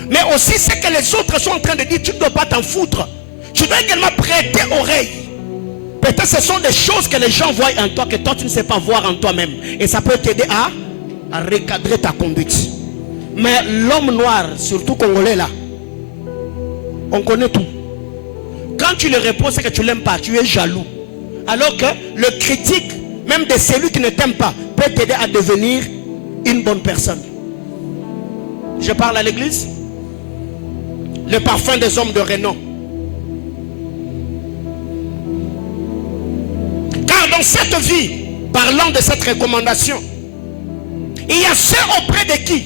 Mais aussi ce que les autres sont en train de dire, tu ne dois pas t'en foutre. Tu dois également prêter oreille. Peut-être ce sont des choses que les gens voient en toi que toi tu ne sais pas voir en toi-même. Et ça peut t'aider à recadrer ta conduite. Mais l'homme noir, surtout congolais là, on connaît tout. Quand tu le réponds, c'est que tu ne l'aimes pas, tu es jaloux. Alors que le critique, même de celui qui ne t'aime pas, peut t'aider à devenir une bonne personne. Je parle à l'église. le parfum des hommes de renom. Car dans cette vie, parlant de cette recommandation, il y a ceux auprès de qui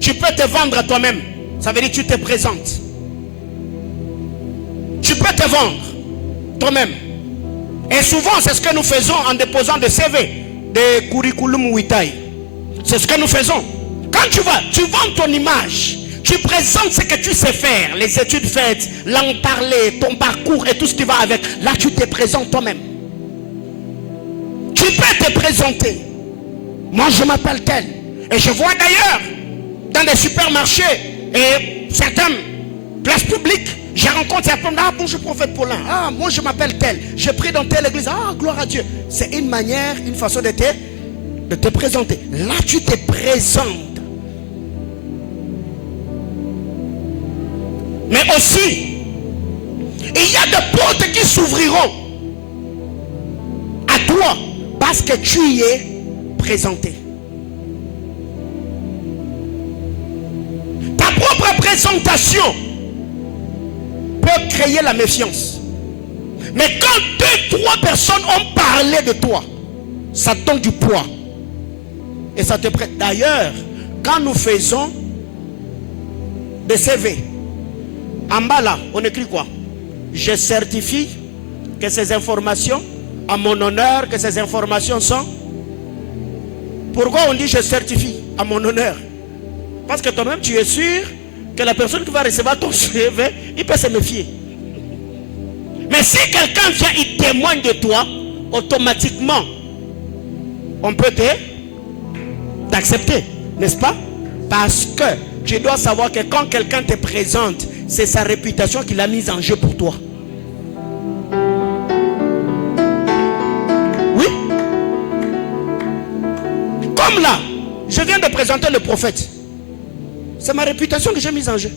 tu peux te vendre à toi-même. Ça veut dire que tu te présentes. Tu peux te vendre toi-même. Et souvent, c'est ce que nous faisons en déposant des CV, des curriculum vitae. C'est ce que nous faisons. Quand tu vas, tu vends ton image. Tu présentes ce que tu sais faire, les études faites, l'en parler, ton parcours et tout ce qui va avec. Là, tu te présentes toi-même. Tu peux te présenter. Moi, je m'appelle tel. Et je vois d'ailleurs, dans des supermarchés et certaines places publiques, je rencontre certains. Ah, bonjour prophète Paulin. Ah, moi, je m'appelle tel. Je prie dans telle église. Ah, gloire à Dieu. C'est une manière, une façon de te présenter. Là, tu te présentes. Mais aussi, il y a des portes qui s'ouvriront à toi parce que tu y es présenté. Ta propre présentation peut créer la méfiance. Mais quand 2-3 personnes ont parlé de toi, ça donne du poids. Et ça te prête. D'ailleurs, quand nous faisons des CV, en bas là, on écrit quoi? Je certifie que ces informations, à mon honneur, que ces informations sont. Pourquoi on dit je certifie à mon honneur? Parce que toi-même tu es sûr que la personne qui va recevoir ton CV, il peut se méfier. Mais si quelqu'un vient, il témoigne de toi, automatiquement, on peut t'accepter, n'est-ce pas? Parce que tu dois savoir que quand quelqu'un te présente, c'est sa réputation qu'il a mise en jeu pour toi. Oui. Comme là, je viens de présenter le prophète. C'est ma réputation que j'ai mise en jeu.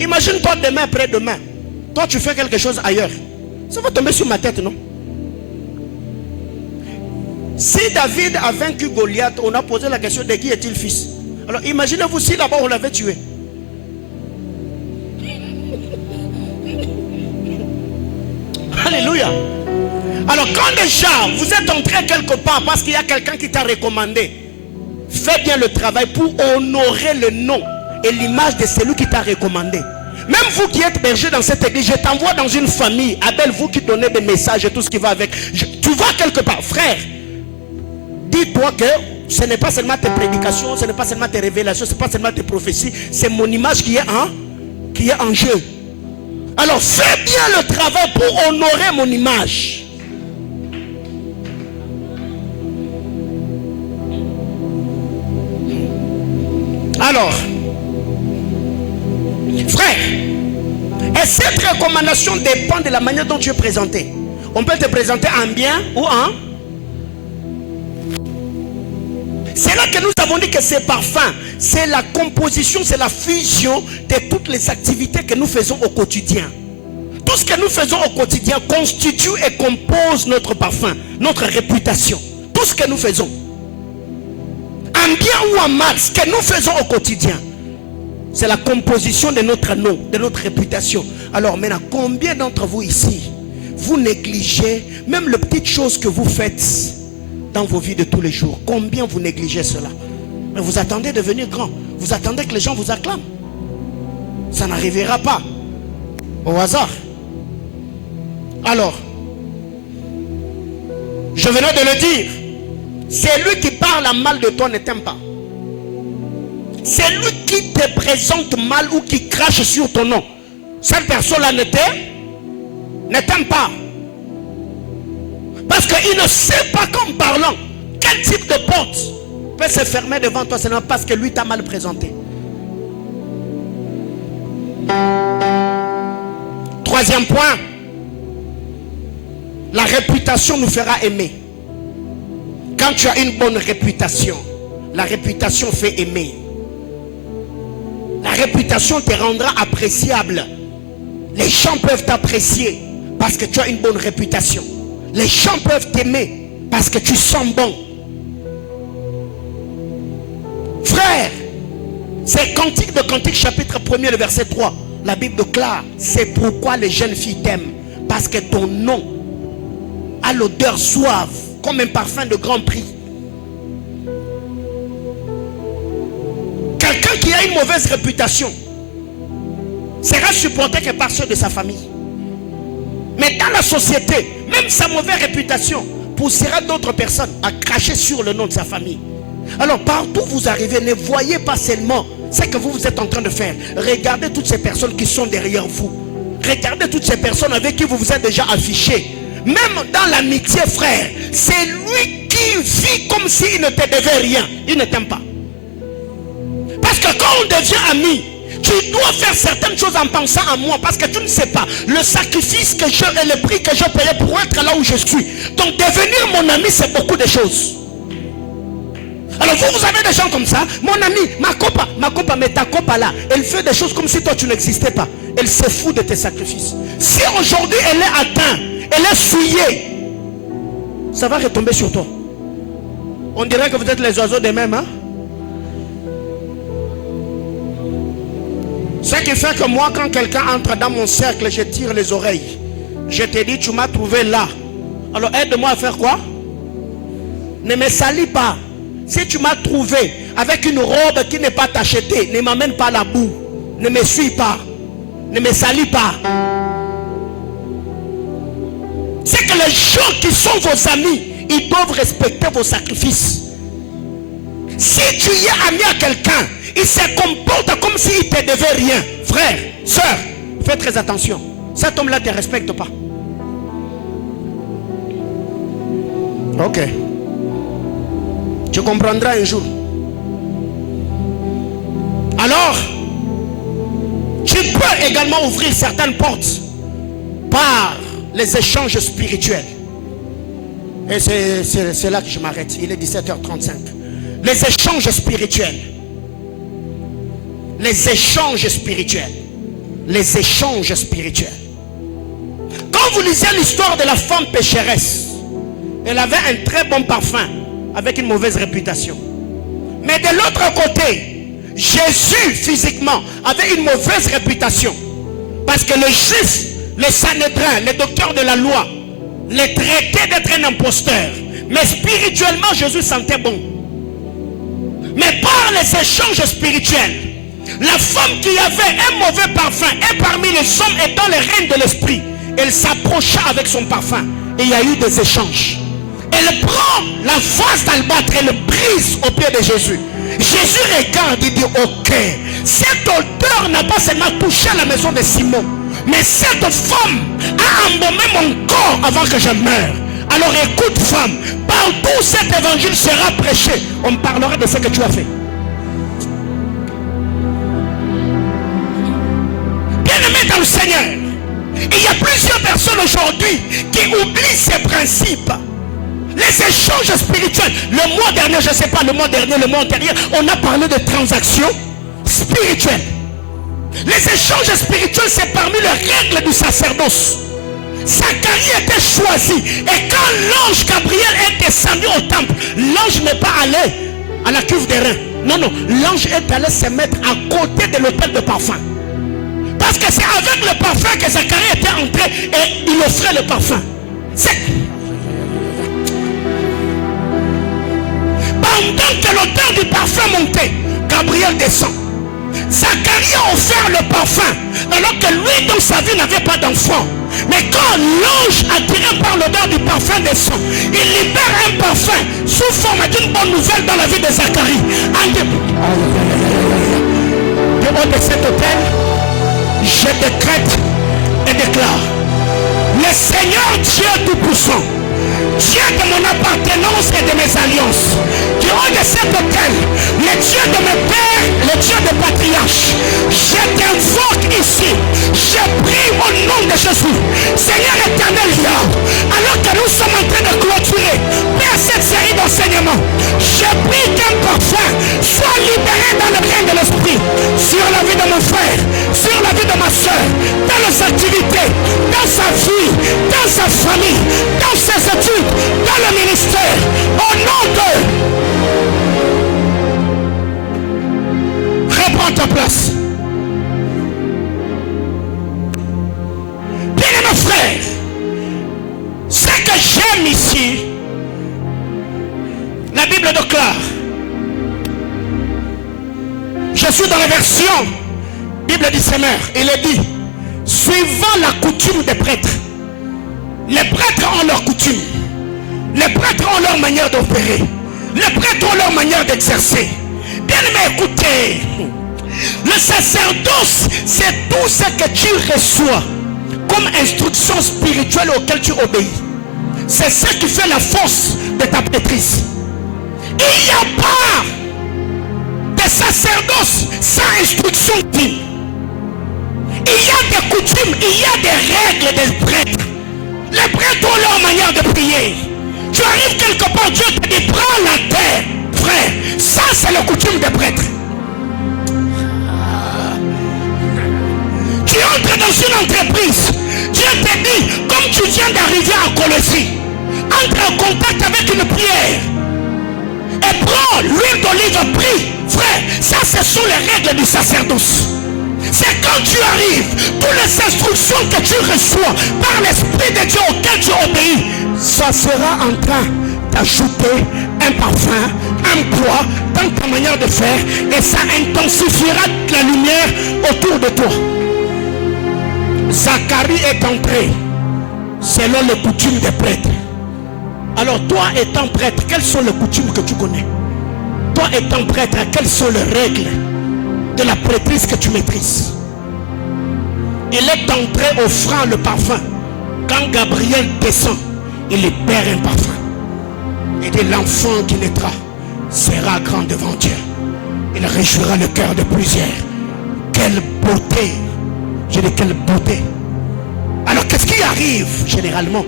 Imagine-toi demain, après-demain. Toi, tu fais quelque chose ailleurs. Ça va tomber sur ma tête, non? Si David a vaincu Goliath, on a posé la question de qui est-il fils? Alors imaginez-vous si là-bas on l'avait tué. Alléluia. Alors quand déjà vous êtes entré quelque part parce qu'il y a quelqu'un qui t'a recommandé, fais bien le travail pour honorer le nom et l'image de celui qui t'a recommandé. Même vous qui êtes berger dans cette église, je t'envoie dans une famille. Abel, vous qui donnez des messages et tout ce qui va avec. Tu vas quelque part, frère. Dis-toi que ce n'est pas seulement tes prédications, ce n'est pas seulement tes révélations, ce n'est pas seulement tes prophéties. C'est mon image qui est en jeu. Alors fais bien le travail pour honorer mon image. Alors, frère, et cette recommandation dépend de la manière dont tu es présenté. On peut te présenter en bien ou en... C'est là que nous avons dit que ces parfums, c'est la composition, c'est la fusion de toutes les activités que nous faisons au quotidien. Tout ce que nous faisons au quotidien constitue et compose notre parfum, notre réputation. Tout ce que nous faisons. En bien ou en mal, ce que nous faisons au quotidien, c'est la composition de notre nom, de notre réputation. Alors maintenant, combien d'entre vous ici, vous négligez même les petites choses que vous faites dans vos vies de tous les jours? Combien vous négligez cela? Mais vous attendez de devenir grand. Vous attendez que les gens vous acclament. Ça n'arrivera pas au hasard. Alors, je venais de le dire. Celui qui parle mal de toi ne t'aime pas. Celui qui te présente mal ou qui crache sur ton nom, cette personne-là ne t'aime pas. Parce qu'il ne sait pas qu'en parlant, quel type de porte peut se fermer devant toi seulement parce que lui t'a mal présenté. Troisième point, la réputation nous fera aimer. Quand tu as une bonne réputation, la réputation fait aimer. La réputation te rendra appréciable. Les gens peuvent t'apprécier parce que tu as une bonne réputation. Les gens peuvent t'aimer parce que tu sens bon. Frère, C'est Cantique de Cantique chapitre 1er, le verset 3. La Bible déclare, c'est pourquoi les jeunes filles t'aiment. Parce que ton nom a l'odeur suave, comme un parfum de grand prix. Quelqu'un qui a une mauvaise réputation sera supporté que par ceux de sa famille. Mais dans la société, même sa mauvaise réputation poussera d'autres personnes à cracher sur le nom de sa famille. Alors partout où vous arrivez, ne voyez pas seulement ce que vous êtes en train de faire. Regardez toutes ces personnes qui sont derrière vous. Regardez toutes ces personnes avec qui vous vous êtes déjà affiché. Même dans l'amitié, frère, c'est lui qui vit comme s'il ne te devait rien. Il ne t'aime pas. Parce que quand on devient ami, tu dois faire certaines choses en pensant à moi. Parce que tu ne sais pas le sacrifice que je et le prix que je payais pour être là où je suis. Donc devenir mon ami, c'est beaucoup de choses. Alors vous avez des gens comme ça. Mon ami, ma copa, mais ta copa là, elle fait des choses comme si toi tu n'existais pas. Elle se fout de tes sacrifices. Si aujourd'hui elle est atteinte, elle est souillée, ça va retomber sur toi. On dirait que vous êtes les oiseaux des mêmes, hein? Ce qui fait que moi, quand quelqu'un entre dans mon cercle, je tire les oreilles. Je te dis, tu m'as trouvé là. Alors aide-moi à faire quoi? Ne me salis pas. Si tu m'as trouvé avec une robe qui n'est pas tachetée, ne m'amène pas à la boue. Ne me suis pas. Ne me salis pas. C'est que les gens qui sont vos amis, ils doivent respecter vos sacrifices. Si tu y es ami à quelqu'un, il se comporte comme s'il ne te devait rien. Frère, soeur, fais très attention. Cet homme-là ne te respecte pas. Ok. Tu comprendras un jour. Alors, tu peux également ouvrir certaines portes par les échanges spirituels. Et c'est là que je m'arrête. Il est 17h35. Les échanges spirituels. Les échanges spirituels. Les échanges spirituels. Quand vous lisez l'histoire de la femme pécheresse, elle avait un très bon parfum avec une mauvaise réputation. Mais de l'autre côté, Jésus physiquement avait une mauvaise réputation. Parce que le juif, le Sanhédrin, le docteur de la loi, les traitait d'être un imposteur. Mais spirituellement, Jésus sentait bon. Mais par les échanges spirituels, la femme qui avait un mauvais parfum et parmi les hommes et dans les règnes de l'esprit, elle s'approcha avec son parfum. Et il y a eu des échanges. Elle prend la vase d'albâtre et le brise au pied de Jésus. Jésus regarde et dit, ok, cette odeur n'a pas seulement touché la maison de Simon, mais cette femme a embaumé mon corps avant que je meure. Alors écoute femme, partout cet évangile sera prêché, on parlera de ce que tu as fait. Bien-aimé dans le Seigneur, il y a plusieurs personnes aujourd'hui qui oublient ces principes. Les échanges spirituels. Le mois dernier, je ne sais pas, le mois dernier, le mois antérieur, on a parlé de transactions spirituelles. Les échanges spirituels, c'est parmi les règles du sacerdoce. Zacharie était choisi. Et quand l'ange Gabriel est descendu au temple, l'ange n'est pas allé à la cuve des reins. Non, non. L'ange est allé se mettre à côté de l'autel de parfum. Parce que c'est avec le parfum que Zacharie était entré et il offrait le parfum. C'est... Pendant que l'odeur du parfum montait, Gabriel descend. Zacharie a offert le parfum, alors que lui dans sa vie n'avait pas d'enfant. Mais quand l'ange attiré par l'odeur du parfum descend, il libère un parfum sous forme d'une bonne nouvelle dans la vie de Zacharie. De haut de cet hôtel, je décrète et déclare: le Seigneur Dieu Tout-Puissant, Dieu de mon appartenance et de mes alliances, du haut de cet hôtel, le Dieu de mes pères, le Dieu des patriarches, je t'invoque ici, je prie au nom de Jésus, Seigneur éternel, alors que nous sommes en train de clôturer cette série d'enseignements, je prie qu'un parfum soit libéré dans le règne de l'esprit, sur la vie de mon frère, sur la vie de ma soeur, dans les activités, dans sa vie, dans sa famille, dans ses études, dans le ministère, au nom de... prends ta place. Bien-aimés frères, ce que j'aime ici, la Bible déclare, je suis dans la version Bible du Seigneur, il est dit, suivant la coutume des prêtres. Les prêtres ont leur coutume, les prêtres ont leur manière d'opérer, les prêtres ont leur manière d'exercer. Bien aimé, écoutez, le sacerdoce, c'est tout ce que tu reçois comme instruction spirituelle auquel tu obéis. C'est ça qui fait la force de ta prêtrise. Il n'y a pas de sacerdoce sans instruction divine. Il y a des coutumes, il y a des règles des prêtres. Les prêtres ont leur manière de prier. Tu arrives quelque part, Dieu te dit, prends la terre, frère. Ça, c'est la coutume des prêtres. Tu entres dans une entreprise. Dieu te dit, comme tu viens d'arriver à Colossie, entre en contact avec une pierre. Et prends l'huile d'olive, prie. Frère, ça, ce sont les règles du sacerdoce. C'est quand tu arrives, toutes les instructions que tu reçois par l'Esprit de Dieu auquel tu obéis, ça sera en train d'ajouter un parfum, un poids dans ta manière de faire, et ça intensifiera la lumière autour de toi. Zacharie est entré selon les coutumes des prêtres. Alors toi étant prêtre, quelles sont les coutumes que tu connais? Toi étant prêtre, quelles sont les règles de la prêtrise que tu maîtrises? Il est entré offrant le parfum. Quand Gabriel descend, il libère un parfum. Il dit, l'enfant qui naîtra sera grand devant Dieu. Il réjouira le cœur de plusieurs. Quelle beauté! Je dis quelle beauté! Alors qu'est-ce qui arrive généralement?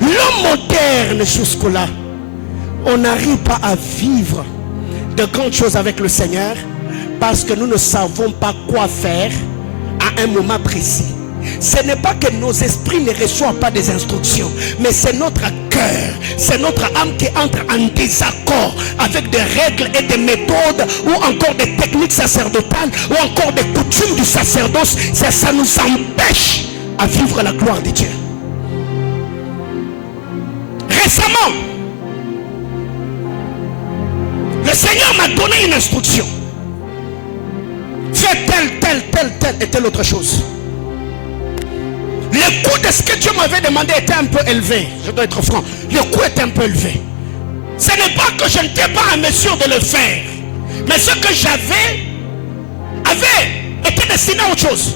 L'homme moderne jusque-là, on n'arrive pas à vivre de grandes choses avec le Seigneur parce que nous ne savons pas quoi faire à un moment précis. Ce n'est pas que nos esprits ne reçoivent pas des instructions, mais c'est notre cœur, c'est notre âme qui entre en désaccord avec des règles et des méthodes ou encore des techniques sacerdotales ou encore des coutumes du sacerdoce. Ça nous empêche à vivre la gloire de Dieu. Récemment, le Seigneur m'a donné une instruction. Fais telle et telle autre chose. Le coût de ce que Dieu m'avait demandé était un peu élevé. Je dois être franc. Le coût était un peu élevé. Ce n'est pas que je n'étais pas en mesure de le faire. Mais ce que j'avais avait été destiné à autre chose.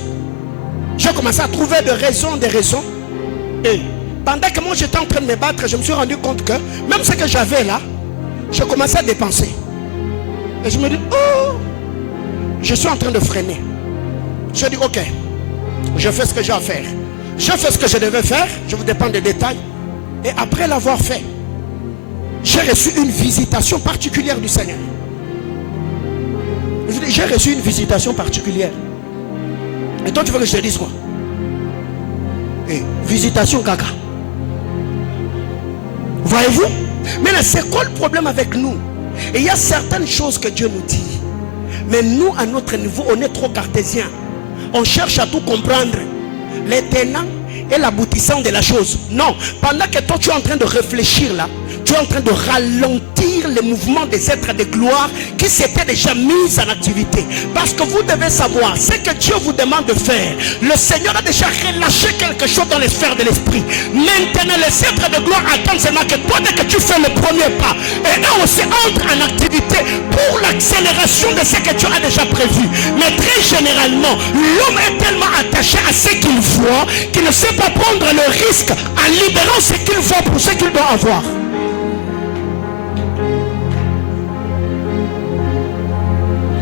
J'ai commencé à trouver des raisons. Et pendant que moi j'étais en train de me battre, je me suis rendu compte que même ce que j'avais là, je commençais à dépenser. Et je me dis, oh, je suis en train de freiner. Je dis, ok, je fais ce que j'ai à faire. Je fais ce que je devais faire, je vous dépends des détails. Et après l'avoir fait, j'ai reçu une visitation particulière du Seigneur. J'ai reçu une visitation particulière. Et toi tu veux que je te dise quoi? Et visitation caca. Voyez-vous? Mais là, c'est quoi le problème avec nous? Et il y a certaines choses que Dieu nous dit. Mais nous, à notre niveau, on est trop cartésien. On cherche à tout comprendre. Les tenants et l'aboutissant de la chose. Non. Pendant que toi, tu es en train de réfléchir là, tu es en train de ralentir le mouvement des êtres de gloire qui s'étaient déjà mis en activité. Parce que vous devez savoir, ce que Dieu vous demande de faire, le Seigneur a déjà relâché quelque chose dans les sphères de l'esprit. Maintenant, les êtres de gloire attendent seulement que toi, dès que tu fais le premier pas, et là aussi entre en activité pour l'accélération de ce que tu as déjà prévu. Mais très généralement, l'homme est tellement attaché à ce qu'il voit qu'il ne sait pas prendre le risque en libérant ce qu'il voit pour ce qu'il doit avoir.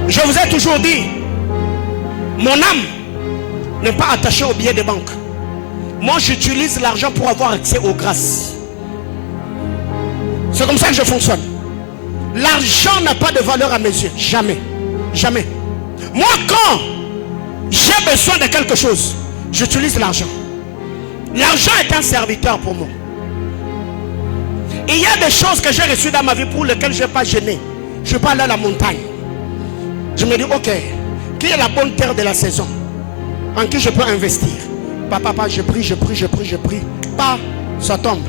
Je vous ai toujours dit, mon âme n'est pas attachée aux billets de banque. Moi, j'utilise l'argent pour avoir accès aux grâces. C'est comme ça que je fonctionne. L'argent n'a pas de valeur à mes yeux. Jamais. Jamais. Moi, quand j'ai besoin de quelque chose, j'utilise l'argent. L'argent est un serviteur pour moi. Il y a des choses que j'ai reçues dans ma vie pour lesquelles je n'ai pas gêné. Je ne vais pas aller à la montagne. Je me dis, ok, qui est la bonne terre de la saison en qui je peux investir? Papa, je prie. Pas, ça tombe.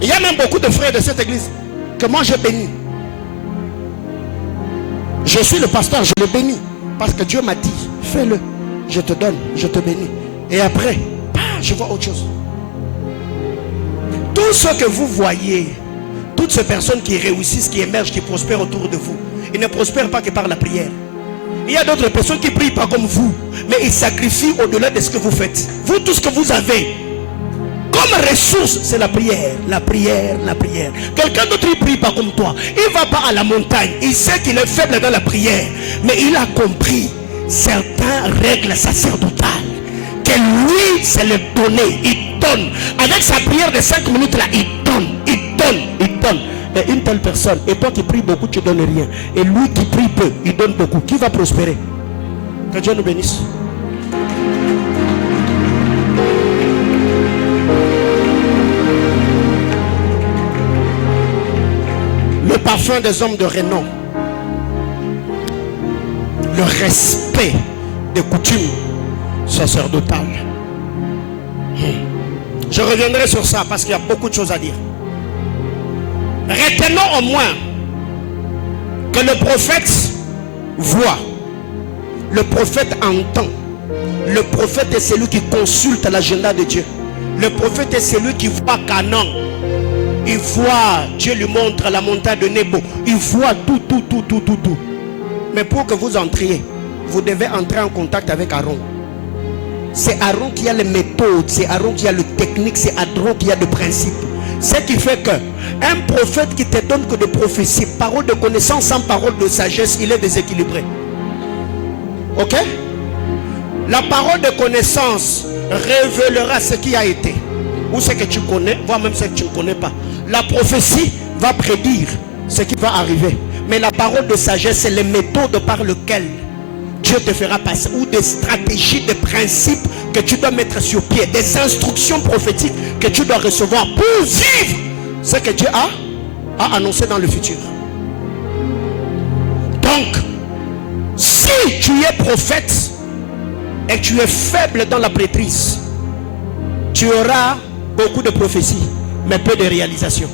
Il y a même beaucoup de frères de cette église que moi je bénis. Je suis le pasteur, je le bénis. Parce que Dieu m'a dit, fais-le. Je te donne, je te bénis. Et après, je vois autre chose. Tout ce que vous voyez, toutes ces personnes qui réussissent, qui émergent, qui prospèrent autour de vous, ils ne prospèrent pas que par la prière. Il y a d'autres personnes qui ne prient pas comme vous, mais ils sacrifient au-delà de ce que vous faites. Vous, tout ce que vous avez comme ressource, c'est la prière. La prière. Quelqu'un d'autre ne prie pas comme toi. Il ne va pas à la montagne. Il sait qu'il est faible dans la prière. Mais il a compris certaines règles sacerdotales. Que lui, c'est le donner. Il donne. Avec sa prière de 5 minutes là, il donne. Et une telle personne, et toi qui pries beaucoup, tu ne donnes rien. Et lui qui prie peu, il donne beaucoup. Qui va prospérer? Que Dieu nous bénisse. Le parfum des hommes de renom, le respect des coutumes sacerdotales. Je reviendrai sur ça parce qu'il y a beaucoup de choses à dire. Retenons au moins que le prophète voit, le prophète entend, le prophète est celui qui consulte l'agenda de Dieu, le prophète est celui qui voit Canaan, il voit, Dieu lui montre la montagne de Nebo, il voit tout. Mais pour que vous entriez, vous devez entrer en contact avec Aaron. C'est Aaron qui a les méthodes, c'est Aaron qui a le technique, c'est Aaron qui a le principe. Ce qui fait que un prophète qui te donne que de prophéties, parole de connaissance sans parole de sagesse, il est déséquilibré. Ok? La parole de connaissance révélera ce qui a été, ou ce que tu connais, voire même ce que tu ne connais pas. La prophétie va prédire ce qui va arriver. Mais la parole de sagesse, c'est les méthodes par lesquelles Dieu te fera passer, ou des stratégies, des principes que tu dois mettre sur pied, des instructions prophétiques que tu dois recevoir pour vivre ce que Dieu a annoncé dans le futur. Donc, si tu es prophète et tu es faible dans la prêtrise, tu auras beaucoup de prophéties, mais peu de réalisations.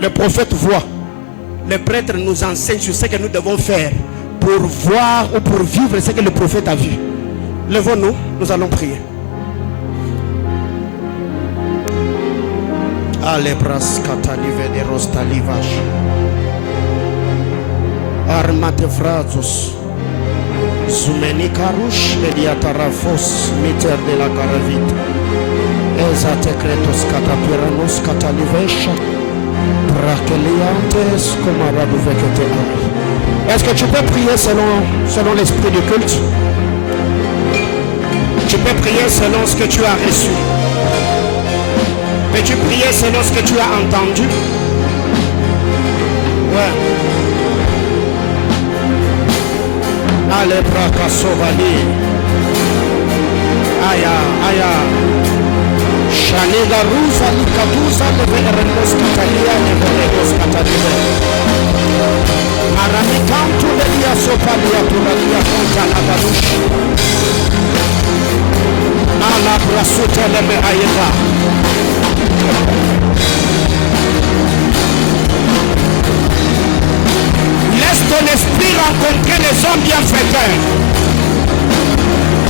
Le prophète voit, le prêtre nous enseigne sur ce que nous devons faire pour voir ou pour vivre ce que le prophète a vu. Levons-nous, nous allons prier. Alebras katalive de rostalivash. Armate frazos. Zumeni karush ediatarafos meter de la caravite. Ezate kretos katapiranos katalivesha. Brakeliantes komaradu vekete ai. Est-ce que tu peux prier selon l'esprit du culte? Tu peux prier selon ce que tu as reçu. Peux-tu prier selon ce que tu as entendu? Ouais. Allez, braka sovali. Aya. Shaniga rusa likatusa leverenos katalia leverenos katalia. Aramikantu lelia sopalia tulalia konta la barush. Ala brasute leme ayeva. Laisse ton esprit rencontrer les hommes bienfaiteurs.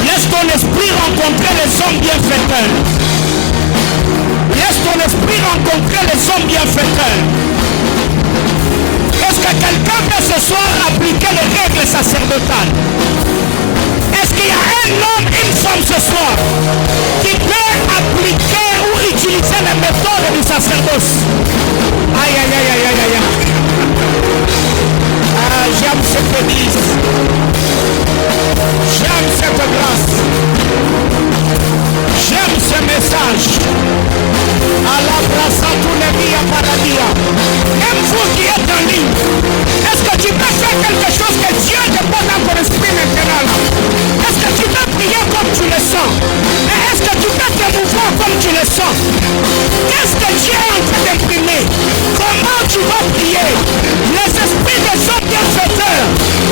Laisse ton esprit rencontrer les hommes bienfaiteurs. Laisse ton esprit rencontrer les hommes bienfaiteurs. Est-ce que quelqu'un peut ce soir appliquer les règles sacerdotales? Est-ce qu'il y a un homme, une femme ce soir qui peut appliquer ou utiliser les méthodes du sacerdoce? Aïe. J'aime cette église. J'aime cette grâce. J'aime ce message. Allah brassa tous les vies à paradis. Même vous qui êtes en ligne, est-ce que tu peux faire quelque chose que Dieu te pose dans ton esprit maintenant là? Est-ce que tu peux prier comme tu le sens? Mais est-ce que tu peux te mouvoir comme tu le sens? Qu'est-ce que Dieu est en train d'imprimer? Comment quand tu vas prier, les esprits des hommes bienfaiteurs,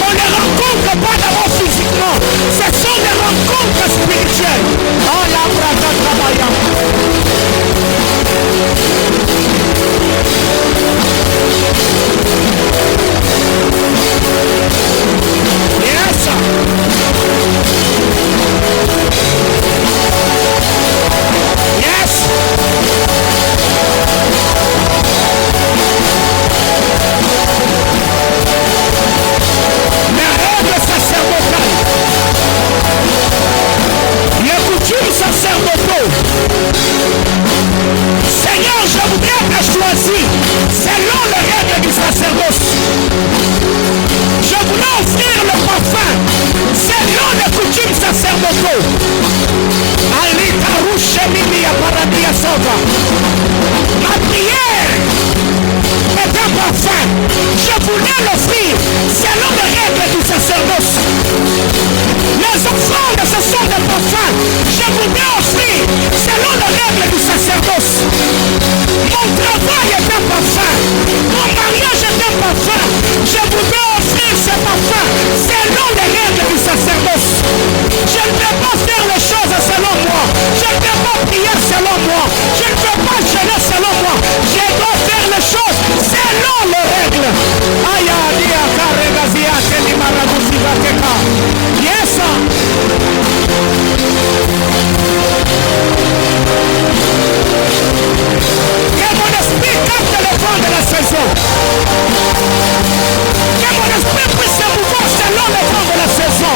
on ne les rencontre pas d'abord physiquement. Ce sont des rencontres spirituelles. Oh la brata travailla. Yes. Yes. Les règles sacerdotales, les coutumes sacerdotaux. Seigneur, je voudrais te choisir selon les règles du sacerdoce. Je voulais offrir le parfum selon les coutumes sacerdotaux. Ma prière est un parfum. Je voulais l'offrir selon les règles du sacerdoce. Les offrandes, ce sont des parfums. Je voulais offrir selon les règles du sacerdoce. Mon travail est un parfum. Mon mariage est un parfum. Je voulais offrir ce parfum selon les règles du sacerdoce. Je ne peux pas faire les choses selon moi. Je ne peux pas prier selon moi. Je ne peux pas gêner selon moi. Je dois faire les choses selon les règles. Yes. Que mon esprit capte le vent de la saison. Que mon esprit puisse se mouvoir selon le vent de la saison.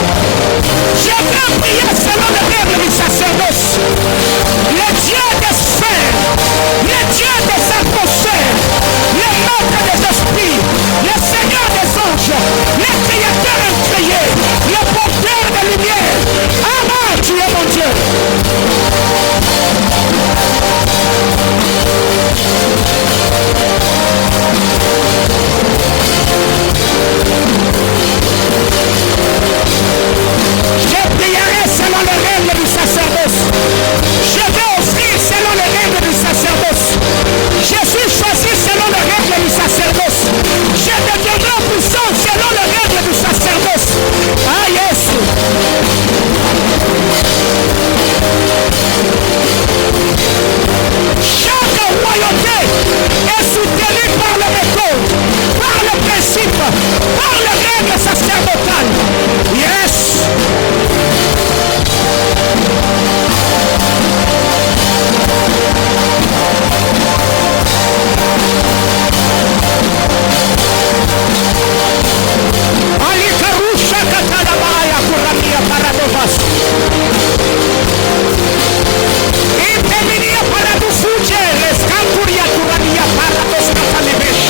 Je veux prier selon les règles du sacerdoce. Le Dieu des sphères, le Dieu des atmosphères, le maître des esprits, le Seigneur des anges, le créateur incréé, le porteur de lumière. Amen, tu es mon Dieu. Je prierai selon les règles du sacerdoce. Je vais offrir selon les règles du sacerdoce. Je suis choisi selon les règles du sacerdoce. Je deviendrai puissant selon les règles du sacerdoce. Ah yes. Chaque royauté est soutenue par le méthode, par le principe, par les règles sacerdotales. Yes. Alikarusha katalabaya kuramia paradovas. Impeminia paradufuje reskanturia kuramia parados katalibesh.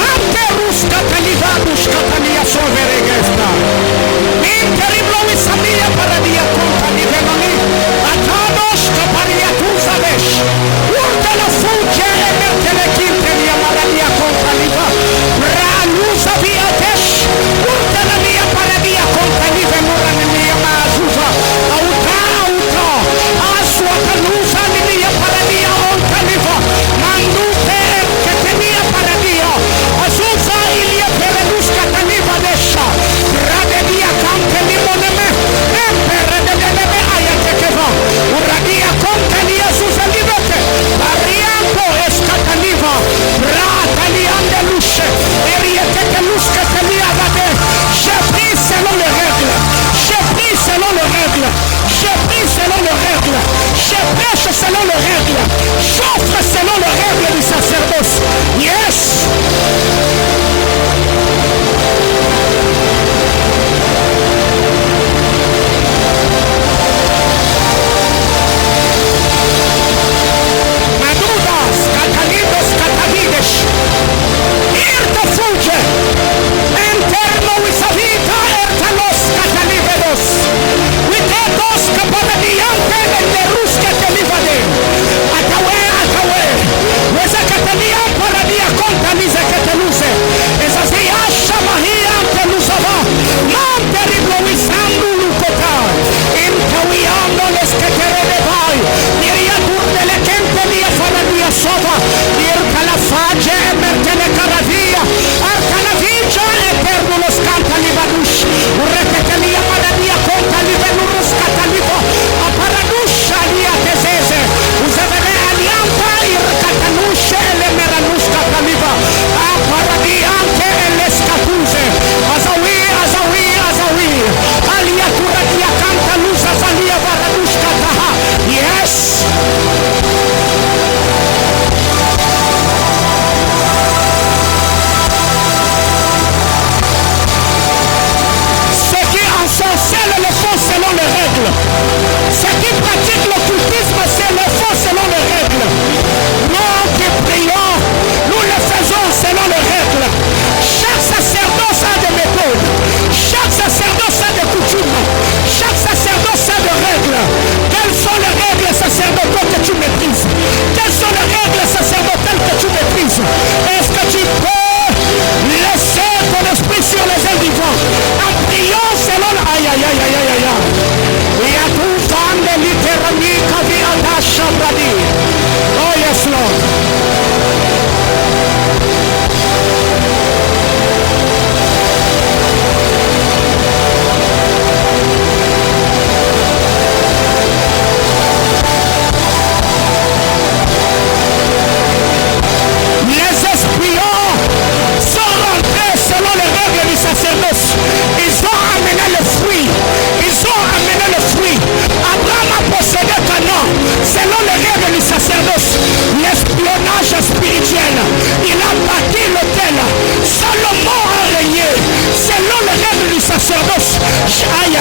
Manterus katalivadus katalia soveregesta. Interiblo isamia paradia kontalivenoni. Atados kaparia tuzavesh. Urtala fuje emertele kintelia paradia kontaliva. Ralusa viatesh. Urtala mia paradia kontalive muranenia mazuza. Auta. Aswatalusa mia paradia ontaliva. Mandute que tenia paradia. Azuza ilia perelus kataliva desha. Radedia kante limoneme. Empere de deleme ayatekeva. Uradia kontalia suzalivete. Barianto escataliva. Rataliande lushe. Erieteke lus katalia vade. Je prie selon les règles. Je prie selon les règles. Je prie selon les règles. Je prêche selon les règles. J'offre selon les règles du sacerdoce. Yes. Madudas, catalidos, catavides. Irte fuge. Interno visavita ertalos catalivedos. Vitedos capanadiante en de rusca telivade. Atawe, atawe. Weza catania paradia conta lise cataluse. Esa se asha mahia antelusava. Non terriblo visandu lucota. Intawiando les caterene vai. Miria turde le kempe mia faradia sova. Irka la fage emer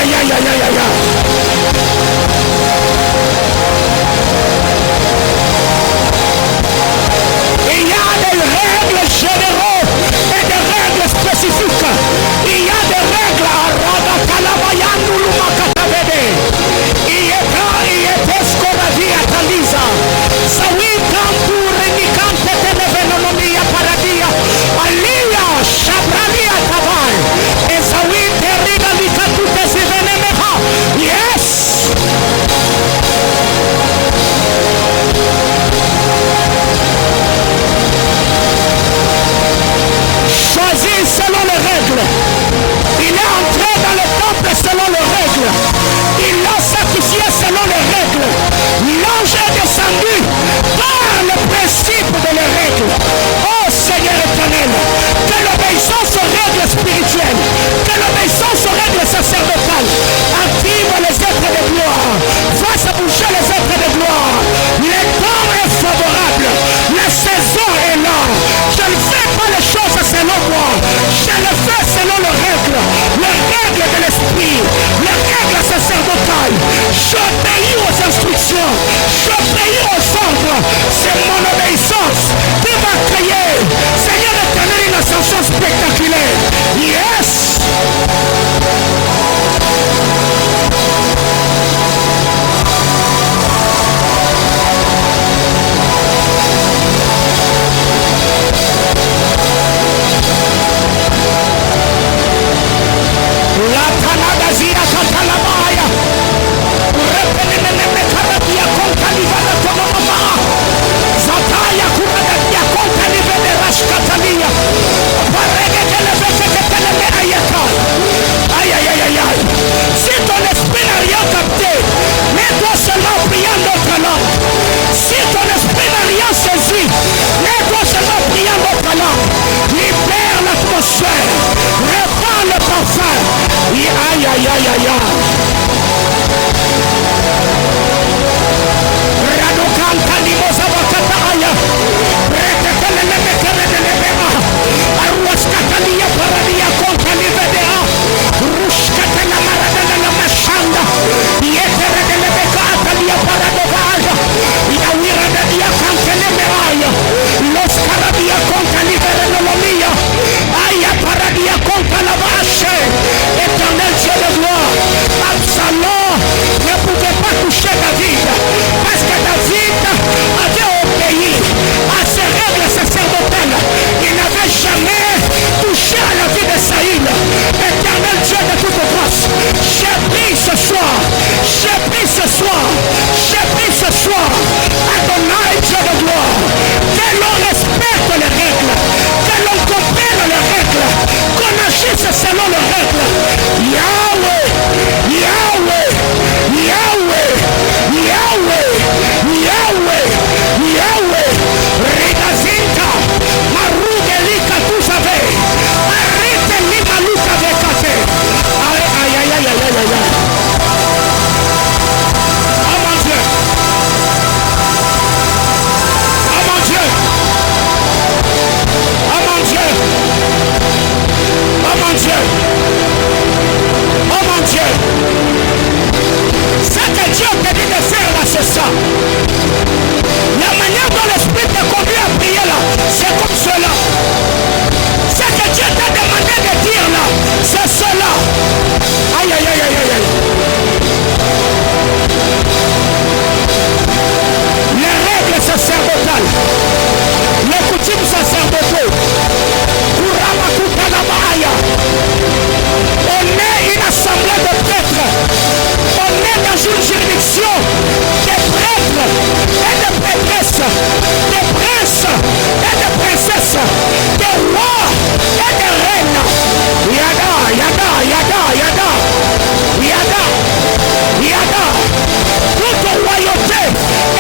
Il y a des règles généraux et des règles spécifiques. Il y a des règles à Radakalabayandulumakatavede. Il est escoravi à Talisa. Sawi Kampure Nikante Televenonomia Paradia. Alia Shabralia Tabai. Et Sawi Terina Likatute Sivenemeha. Yes! Choisis selon les règles. Il est entré dans le temple selon les règles. Il l'a sacrifié selon les règles. L'ange est descendu par le principe de les règles. Oh Seigneur éternel, que l'obéissance aux règles spirituelles, que l'obéissance aux règles sacerdotales active les êtres de gloire, fasse bouger les êtres de gloire. Le temps est favorable, la saison est là. Je ne fais pas les choses selon moi, je le fais selon les règles de l'esprit, les règles sacerdotales. J'obéis aux instructions, j'obéis aux ordres. C'est mon obéissance qui va créer, Seigneur éternel, une ascension spectaculaire. Yes! La Tanagazia Catalabaya. Repenene Karabia Contalivana Tomama. Zataya Kuradia Contalivene Rashkatalia. Parege Televete Ayaka. Aïe aïe aïe aïe aïe. Si ton esprit n'a rien capté, mets-toi seulement prier en notre langue. Si ton esprit n'a rien saisi, mets-toi seulement prier en notre langue. Libère l'atmosphère. Répands le parfum. Aïe aïe aïe aïe aïe. Radokanta limosa wakataya. Rekatele lemekere de lebema. Arwaskatalia paradia konta livedea. Rushkatela marada la mashanda. Yetere de lebeka atalia paradovaja. Yawira de dia kantele meraya. Los carabia konta livere nolomia. Aya paradia konta la vache. Éternel Dieu de gloire. Absalom ne pouvait pas toucher David. Parce que David avait obéi à ses règles sacerdotales. Il n'avait jamais touché à la vie de Saïl. Éternel Dieu de toute grâce, j'ai pris ce soir, Adonai Dieu de gloire, que l'on respecte les règles, que l'on comprenne les règles, qu'on agisse selon les règles. Yahweh, Yahweh, Yahweh, Yahweh, Yahweh, Yahweh, Regazinta, Marugelika tu savais, arrête l'imaluka avec café. Aïe aïe aïe aïe aïe aïe aïe. Oh mon Dieu. Oh mon Dieu. Oh mon Dieu. Oh mon Dieu. Oh mon Dieu. Ce que Dieu te dit de faire là, c'est ça. La manière dont l'Esprit te conduit à prier là, c'est comme cela. Ce que Dieu t'a demandé de dire là, c'est cela. Aïe aïe aïe aïe aïe. Les règles sacerdotales, les coutumes sacerdotaux, on est une assemblée de prêtres, on est dans une juridiction des prêtres et de prêtresses, des princes et de princesses, des rois et des reines. Yada, yada, yada, yada, yada, yada. Toute royauté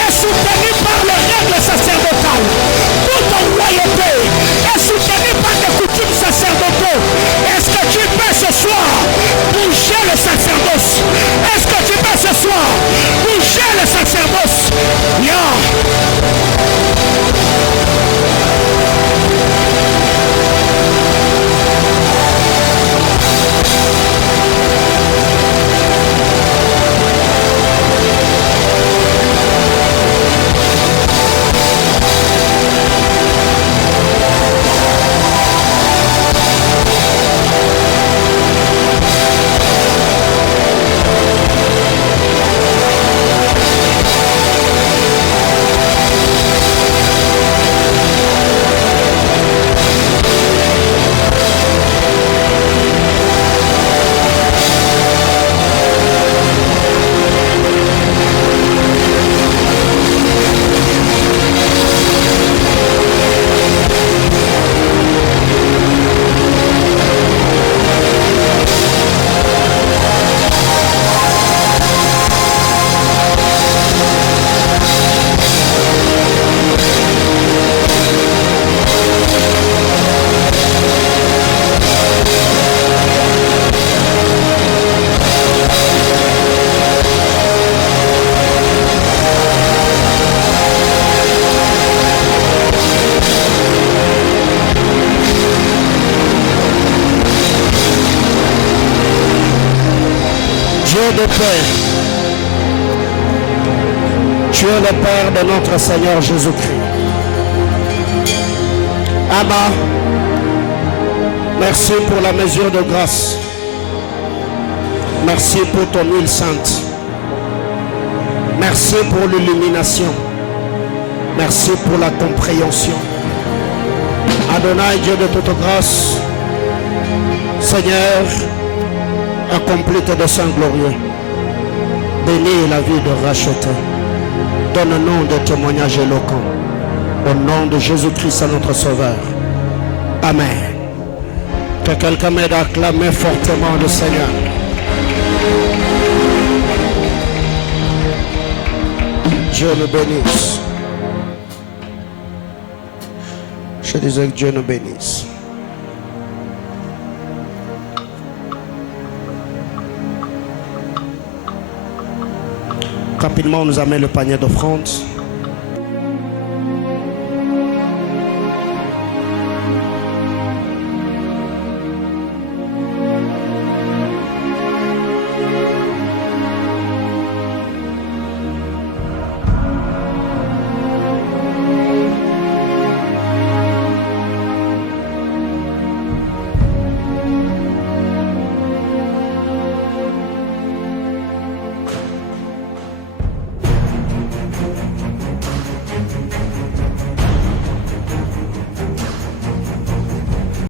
est soutenue par les règles sacerdotales. Toute royauté est soutenue par des coutumes sacerdotaux. Est-ce que tu peux ce soir bouger le sacerdoce? Est-ce que tu peux ce soir bouger le sacerdoce? de paix. Tu es le Père de notre Seigneur Jésus-Christ. Abba, merci pour la mesure de grâce. Merci pour ton huile sainte. Merci pour l'illumination. Merci pour la compréhension. Adonai, Dieu de toute grâce, Seigneur, accomplis tes desseins glorieux. Bénis la vie de racheter. Donne-nous des témoignages éloquents. Au nom de Jésus-Christ, notre Sauveur. Amen. Que quelqu'un m'aide à acclamer fortement le Seigneur. Dieu nous bénisse. Je disais que Dieu nous bénisse. Rapidement, on nous amène le panier d'offrande.